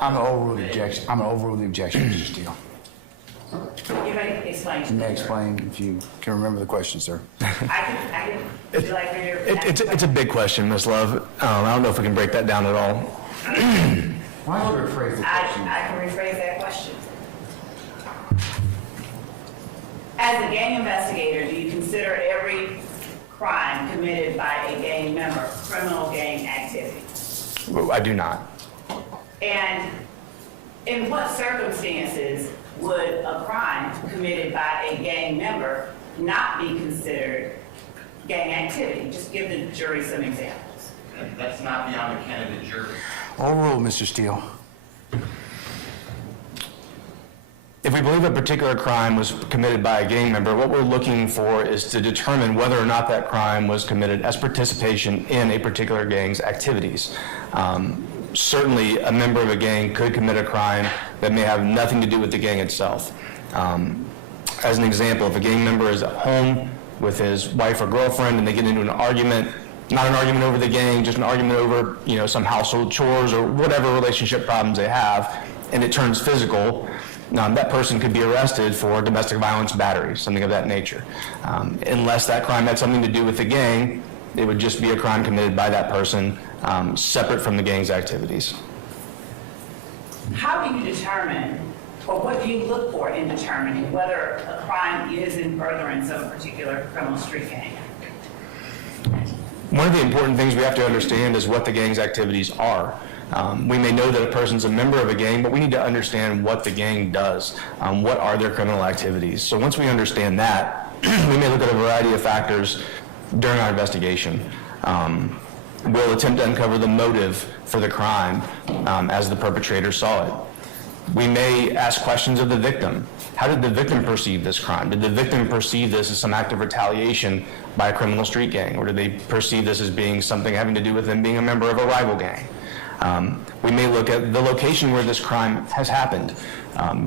I'm gonna overrule the objection. Mr. Steele. You may explain to You me. may explain if you can remember the question, sir. I can, would you like for your... It's a big question, Ms. Love. I don't know if we can break that down at all. Why don't you rephrase the question? I can rephrase that question. As a gang investigator, do you consider every crime committed by a gang member criminal gang activity? I do not. And in what circumstances would a crime committed by a gang member not be considered gang activity? Just give the jury some examples. That's not beyond the ken of the jury. Overrule, Mr. Steele. If we believe a particular crime was committed by a gang member, what we're looking for is to determine whether or not that crime was committed as participation in a particular gang's activities. Certainly, a member of a gang could commit a crime that may have nothing to do with the gang itself. As an example, if a gang member is at home with his wife or girlfriend and they get into an argument, not an argument over the gang, just an argument over, some household chores or whatever relationship problems they have, and it turns physical, that person could be arrested for domestic violence battery, something of that nature. Unless that crime had something to do with the gang, it would just be a crime committed by that person, separate from the gang's activities. How do you determine, or what do you look for in determining whether a crime is in furtherance of a particular criminal street gang? One of the important things we have to understand is what the gang's activities are. We may know that a person's a member of a gang, but we need to understand what the gang does. What are their criminal activities? So once we understand that, we may look at a variety of factors during our investigation. We'll attempt to uncover the motive for the crime as the perpetrator saw it. We may ask questions of the victim. How did the victim perceive this crime? Did the victim perceive this as some act of retaliation by a criminal street gang, or did they perceive this as being something having to do with them being a member of a rival gang? We may look at the location where this crime has happened.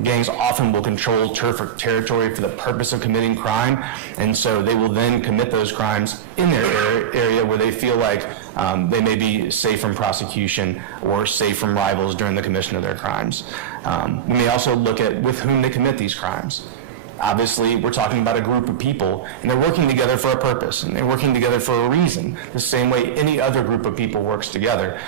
Gangs often will control turf or territory for the purpose of committing crime, and so they will then commit those crimes in their area where they feel like they may be safe from prosecution or safe from rivals during the commission of their crimes. We may also look at with whom they commit these crimes. Obviously, we're talking about a group of people, and they're working together for a purpose, and they're working together for a reason, the same way any other group of people works together.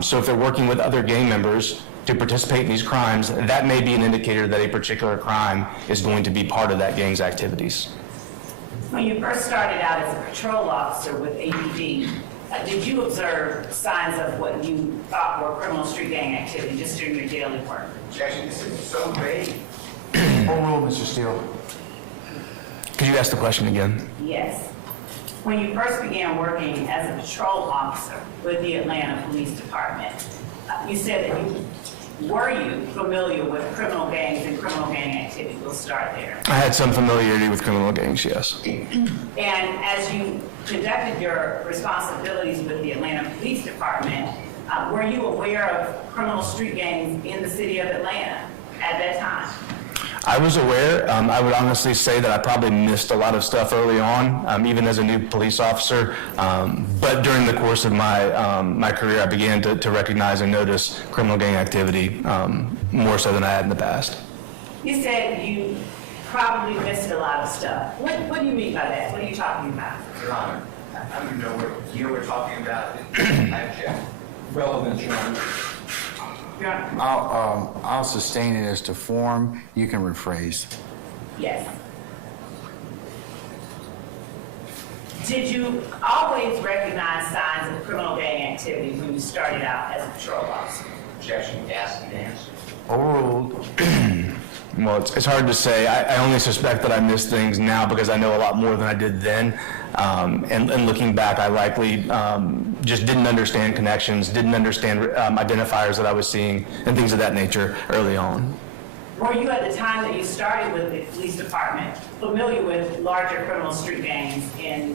So if they're working with other gang members to participate in these crimes, that may be an indicator that a particular crime is going to be part of that gang's activities. When you first started out as a patrol officer with APD, did you observe signs of what you thought were criminal street gang activity just during your daily work? Objection, this is so vague. Overrule, Mr. Steele. Could you ask the question again? Yes. When you first began working as a patrol officer with the Atlanta Police Department, you said that were you familiar with criminal gangs and criminal gang activity? We'll start there. I had some familiarity with criminal gangs, yes. And as you conducted your responsibilities with the Atlanta Police Department, were you aware of criminal street gangs in the city of Atlanta at that time? I was aware. I would honestly say that I probably missed a lot of stuff early on, even as a new police officer. But during the course of my career, I began to recognize and notice criminal gang activity more so than I had in the past. You said you probably missed a lot of stuff. What do you mean by that? What are you talking about? Your Honor, I don't know what year we're talking about. I object. Relevant, Your Honor. Your Honor. I'll sustain it as to form. You can rephrase. Yes. Did you always recognize signs of criminal gang activity when you started out as a patrol officer? Objection, asked and answered. Overruled. Well, it's hard to say. I only suspect that I miss things now because I know a lot more than I did then. And looking back, I likely just didn't understand connections, didn't understand identifiers that I was seeing, and things of that nature early on. Were you, at the time that you started with the police department, familiar with larger criminal street gangs in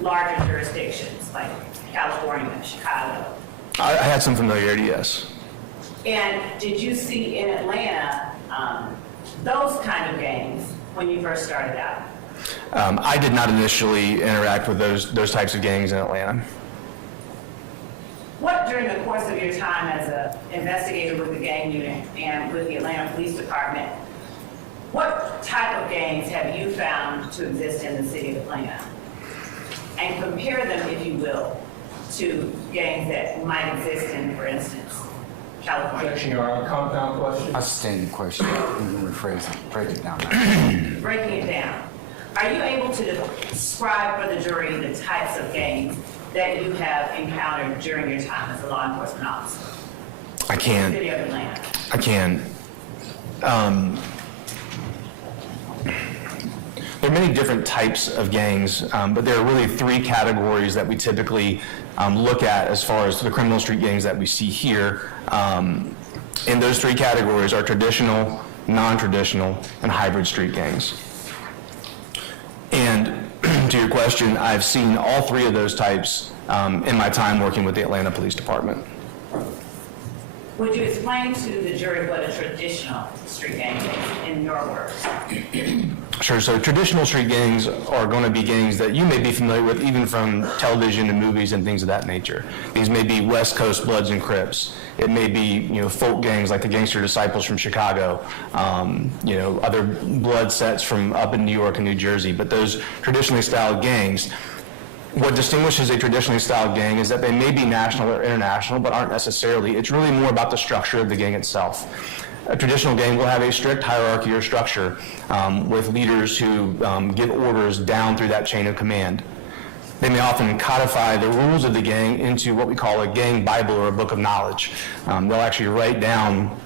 larger jurisdictions like California, Chicago? I had some familiarity, yes. And did you see in Atlanta those kind of gangs when you first started out? I did not initially interact with those types of gangs in Atlanta. What, during the course of your time as an investigator with the gang unit and with the Atlanta Police Department, what type of gangs have you found to exist in the city of Atlanta? And compare them, if you will, to gangs that might exist in, for instance, California. Objection, Your Honor. Compound question. I'll sustain the question. You can rephrase it. Break it down. Breaking it down, are you able to describe for the jury the types of gangs that you have encountered during your time as a law enforcement officer? I can. City of Atlanta. I can. There are many different types of gangs, but there are really three categories that we typically look at as far as the criminal street gangs that we see here. And those three categories are traditional, non-traditional, and hybrid street gangs. And to your question, I've seen all three of those types in my time working with the Atlanta Police Department. Would you explain to the jury what a traditional street gang is in your words? Sure. So traditional street gangs are going to be gangs that you may be familiar with even from television and movies and things of that nature. These may be West Coast Bloods and Crips. It may be, folk gangs like the Gangster Disciples from Chicago, other blood sets from up in New York and New Jersey. But those traditionally styled gangs, what distinguishes a traditionally styled gang is that they may be national or international, but aren't necessarily. It's really more about the structure of the gang itself. A traditional gang will have a strict hierarchy or structure with leaders who give orders down through that chain of command. They may often codify the rules of the gang into what we call a gang Bible or a book of knowledge. They'll actually write down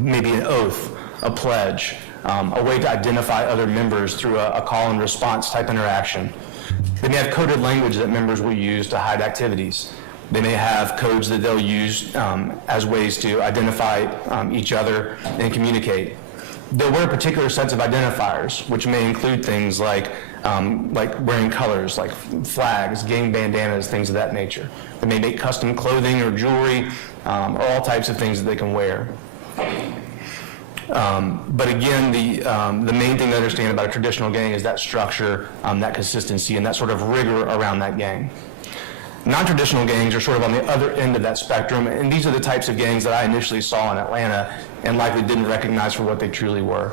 maybe an oath, a pledge, a way to identify other members through a call and response type interaction. They may have coded language that members will use to hide activities. They may have codes that they'll use as ways to identify each other and communicate. They'll wear particular sets of identifiers, which may include things like wearing colors, like flags, gang bandanas, things of that nature. They may make custom clothing or jewelry, or all types of things that they can wear. But again, the main thing to understand about a traditional gang is that structure, that consistency, and that sort of rigor around that gang. Non-traditional gangs are sort of on the other end of that spectrum, and these are the types of gangs that I initially saw in Atlanta and likely didn't recognize for what they truly were.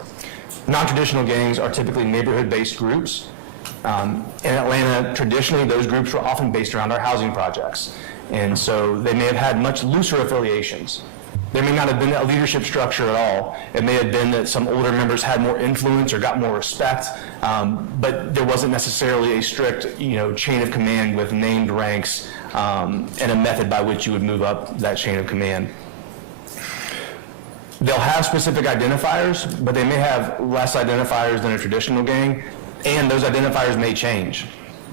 Non-traditional gangs are typically neighborhood-based groups. In Atlanta, traditionally, those groups were often based around our housing projects, and so they may have had much looser affiliations. There may not have been a leadership structure at all. It may have been that some older members had more influence or got more respect, but there wasn't necessarily a strict, chain of command with named ranks and a method by which you would move up that chain of command. They'll have specific identifiers, but they may have less identifiers than a traditional gang, and those identifiers may change.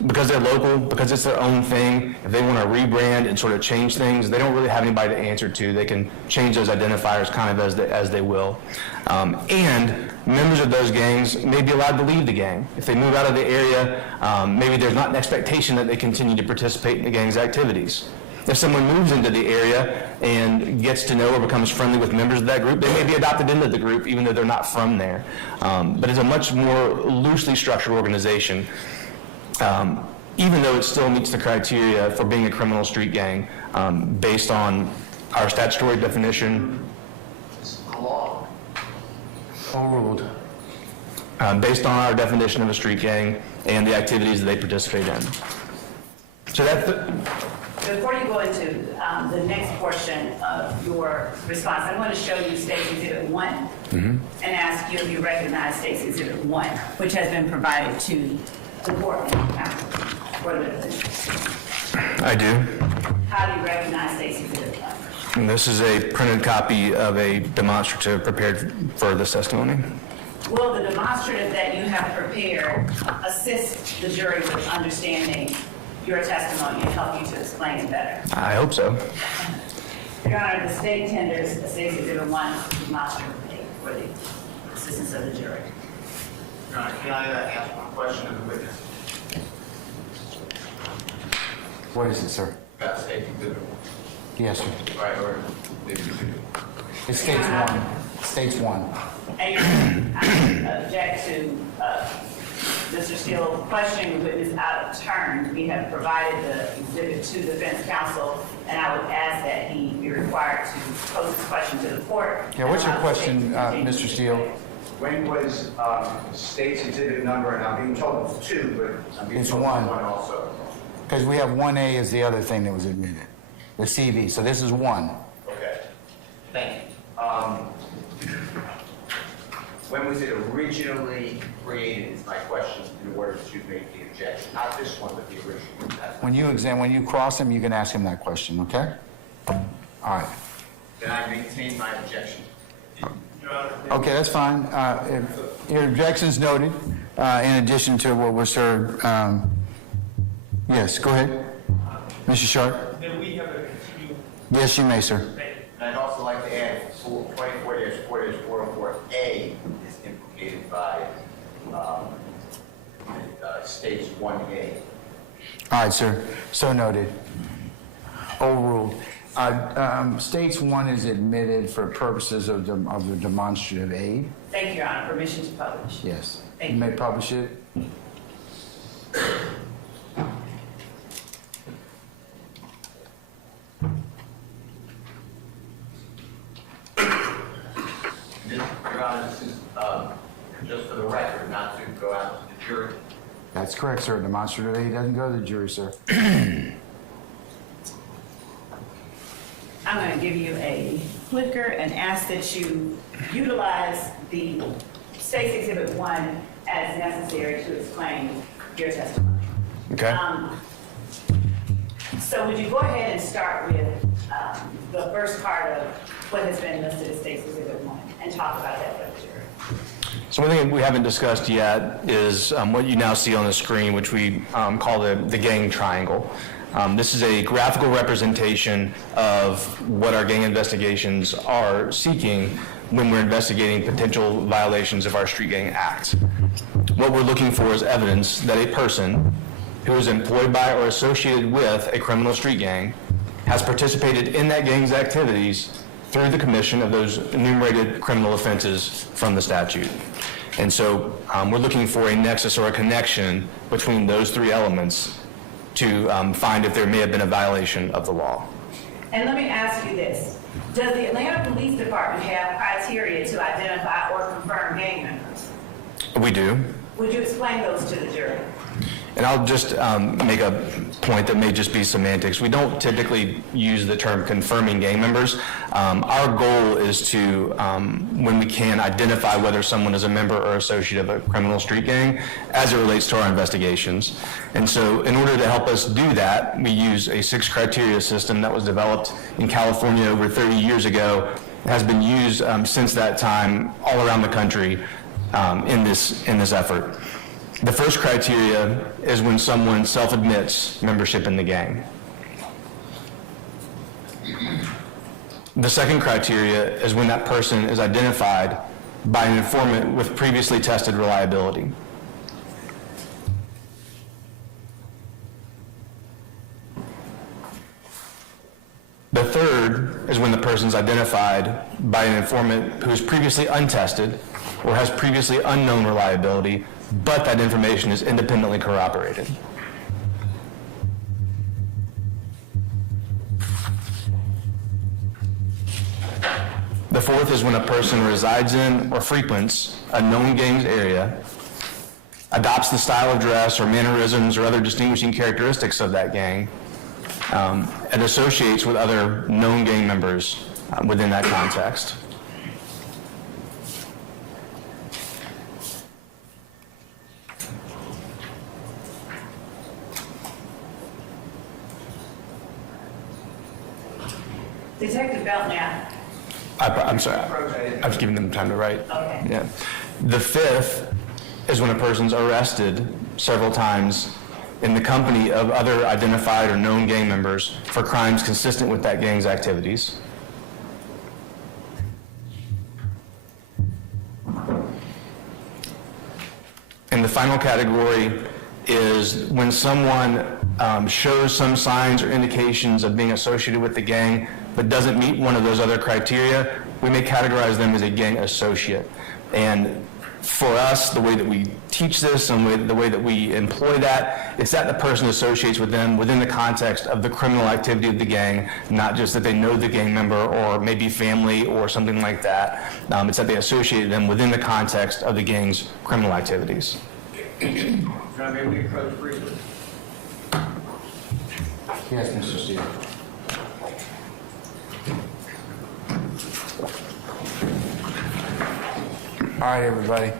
Because they're local, because it's their own thing, if they want to rebrand and sort of change things, they don't really have anybody to answer to. They can change those identifiers kind of as they will. And members of those gangs may be allowed to leave the gang. If they move out of the area, maybe there's not an expectation that they continue to participate in the gang's activities. If someone moves into the area and gets to know or becomes friendly with members of that group, they may be adopted into the group even though they're not from there. But it's a much more loosely structured organization, even though it still meets the criteria for being a criminal street gang based on our statutory definition. Overruled. Based on our definition of a street gang and the activities that they participate in. So that's Before you go into the next portion of your response, I want to show you State's Exhibit 1 and ask you if you recognize State's Exhibit 1, which has been provided to the board. I do. How do you recognize State's Exhibit 1? And this is a printed copy of a demonstrative prepared for this testimony. Will the demonstrative that you have prepared assist the jury with understanding your testimony and help you to explain it better? I hope so. Your Honor, the state tenders a State's Exhibit 1 demonstrative for the assistance of the jury. Your Honor, can I ask one question of the witness? What is it, sir? About State Exhibit 1. Yes, sir. Right, or maybe you do. It states 1. States 1. And I object to Mr. Steele questioning the witness out of turn. We have provided the exhibit to defense counsel, and I would ask that he be required to pose this question to the court. Yeah, what's your question, Mr. Steele? When was State's Exhibit number, and I'm being told it's 2, but I'm being It's told 1. it's 1 also. Because we have 1A as the other thing that was admitted, the CV. So this is 1. Okay. Thank you. When was it originally created is my question in order to make the objection. Not this one, but the original. When you cross him, you can ask him that question, okay? All right. Then I maintain my objection. Your Honor, Okay, that's fine. If your objection's noted, in addition to what was heard. Yes, go ahead. Mr. Sharp? then we have a continued Yes, you may, sir. And I'd also like to add 24-4-4A is implicated by State's 1A. All right, sir. So noted. Overruled. States 1 is admitted for purposes of the demonstrative aid. Thank you, Your Honor. Permission to publish. Yes. Thank You you. may publish it. Your Honor, this is just for the record, not to go out to the jury. That's correct, sir. Demonstrative aid doesn't go to the jury, sir. I'm going to give you a clicker and ask that you utilize the State's Exhibit 1 as necessary to explain your testimony. Okay. So would you go ahead and start with the first part of what has been listed as State's Exhibit 1 and talk about that for the jury? So one thing we haven't discussed yet is what you now see on the screen, which we call the gang triangle. This is a graphical representation of what our gang investigations are seeking when we're investigating potential violations of our Street Gang Act. What we're looking for is evidence that a person who is employed by or associated with a criminal street gang has participated in that gang's activities through the commission of those enumerated criminal offenses from the statute. And so we're looking for a nexus or a connection between those three elements to find if there may have been a violation of the law. And let me ask you this. Does the Atlanta Police Department have criteria to identify or confirm gang members? We do. Would you explain those to the jury? And I'll just make a point that may just be semantics. We don't typically use the term confirming gang members. Our goal is to, when we can, identify whether someone is a member or associate of a criminal street gang as it relates to our investigations. And so in order to help us do that, we use a 6 criteria system that was developed in California over 30 years ago. It has been used since that time all around the country in this effort. The first criteria is when someone self-admits membership in the gang. The second criteria is when that person is identified by an informant with previously tested reliability. person's identified by an informant who is previously untested or has previously unknown reliability, but that information is independently corroborated. The fourth is when a person resides in or frequents a known gang's area, adopts the style of dress or mannerisms or other distinguishing characteristics of that gang, and associates with other known gang members within that context. Detective Belknap. I'm sorry, I was giving them time to write. Okay. Yeah. The fifth is when a person's arrested several times in the company of other identified or known gang members for crimes consistent with that gang's activities. And the final category is when someone shows some signs or indications of being associated with the gang but doesn't meet one of those other criteria, we may categorize them as a gang associate. And for us, the way that we teach this and the way that we employ that, it's that the person associates with them within the context of the criminal activity of the gang, not just that they know the gang member or maybe family or something like that. It's that they associate them within the context of the gang's criminal activities. Can I maybe approach briefly? Yes, Mr. Steele. All right, everybody.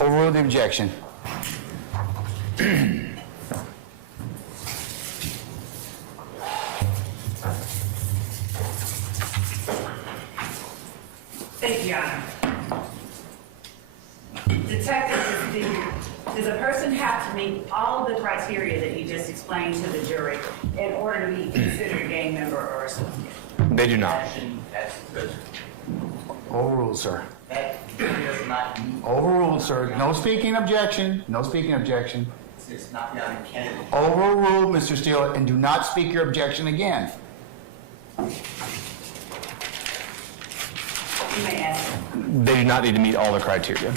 Overrule the objection. Thank you, Your Honor. Detective, does a person have to meet all of the criteria that you just explained to the jury in order to be considered a gang member or associate? They do not. That's good. Overruled, sir. That does not mean, Overruled, sir. No speaking objection. No speaking objection. it's not down in Kennedy. Overruled, Mr. Steele, and do not speak your objection again. You may ask. They do not need to meet all the criteria.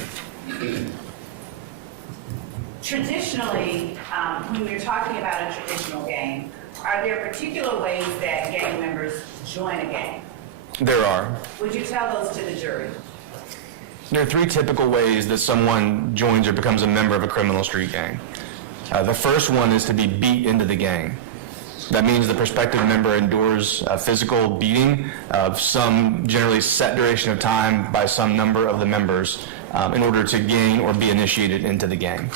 Traditionally, when we're talking about a traditional gang, are there particular ways that gang members join a gang? There are. Would you tell those to the jury? There are three typical ways that someone joins or becomes a member of a criminal street gang. The first one is to be beat into the gang. That means the prospective member endures a physical beating of some generally set duration of time by some number of the members in order to gain or be initiated into the gang.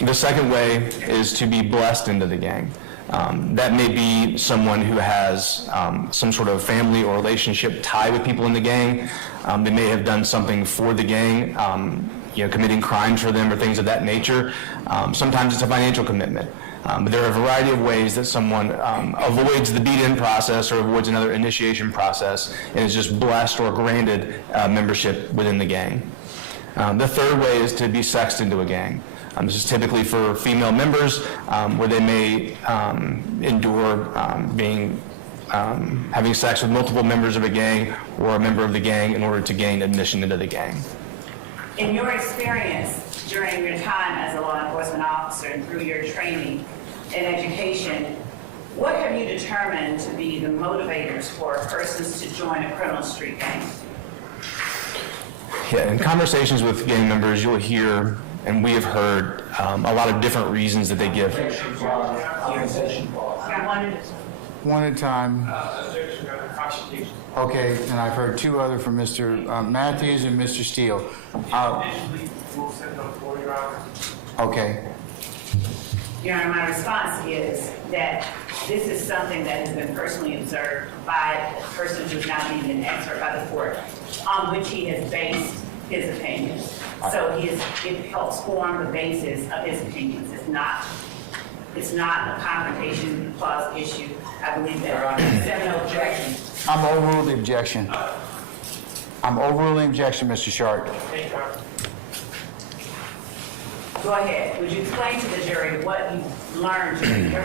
The second way is to be blessed into the gang. That may be someone who has some sort of family or relationship tie with people in the gang. They may have done something for the gang, committing crimes for them or things of that nature. Sometimes it's a financial commitment. But there are a variety of ways that someone avoids the beat-in process or avoids another initiation process and is just blessed or granted membership within the gang. The third way is to be sexed into a gang. This is typically for female members where they may endure having sex with multiple members of a gang or a member of the gang in order to gain admission into the gang. In your experience during your time as a law enforcement officer and through your training and education, what have you determined to be the motivators for persons to join a criminal street gang? Yeah, in conversations with gang members, you'll hear, and we have heard, a lot of different reasons that they give. One at a time. Okay, and I've heard two other from Mr. Matthews and Mr. Steele. Okay. Your Honor, my response is that this is something that has been personally observed by a person who's now being an expert by the court, on which he has based his opinions. So it helps form the basis of his opinions. It's not a confrontation clause issue. I believe that there's no objection. I'm overruling the objection. Mr. Sharp. Go ahead. Would you explain to the jury what you learned during your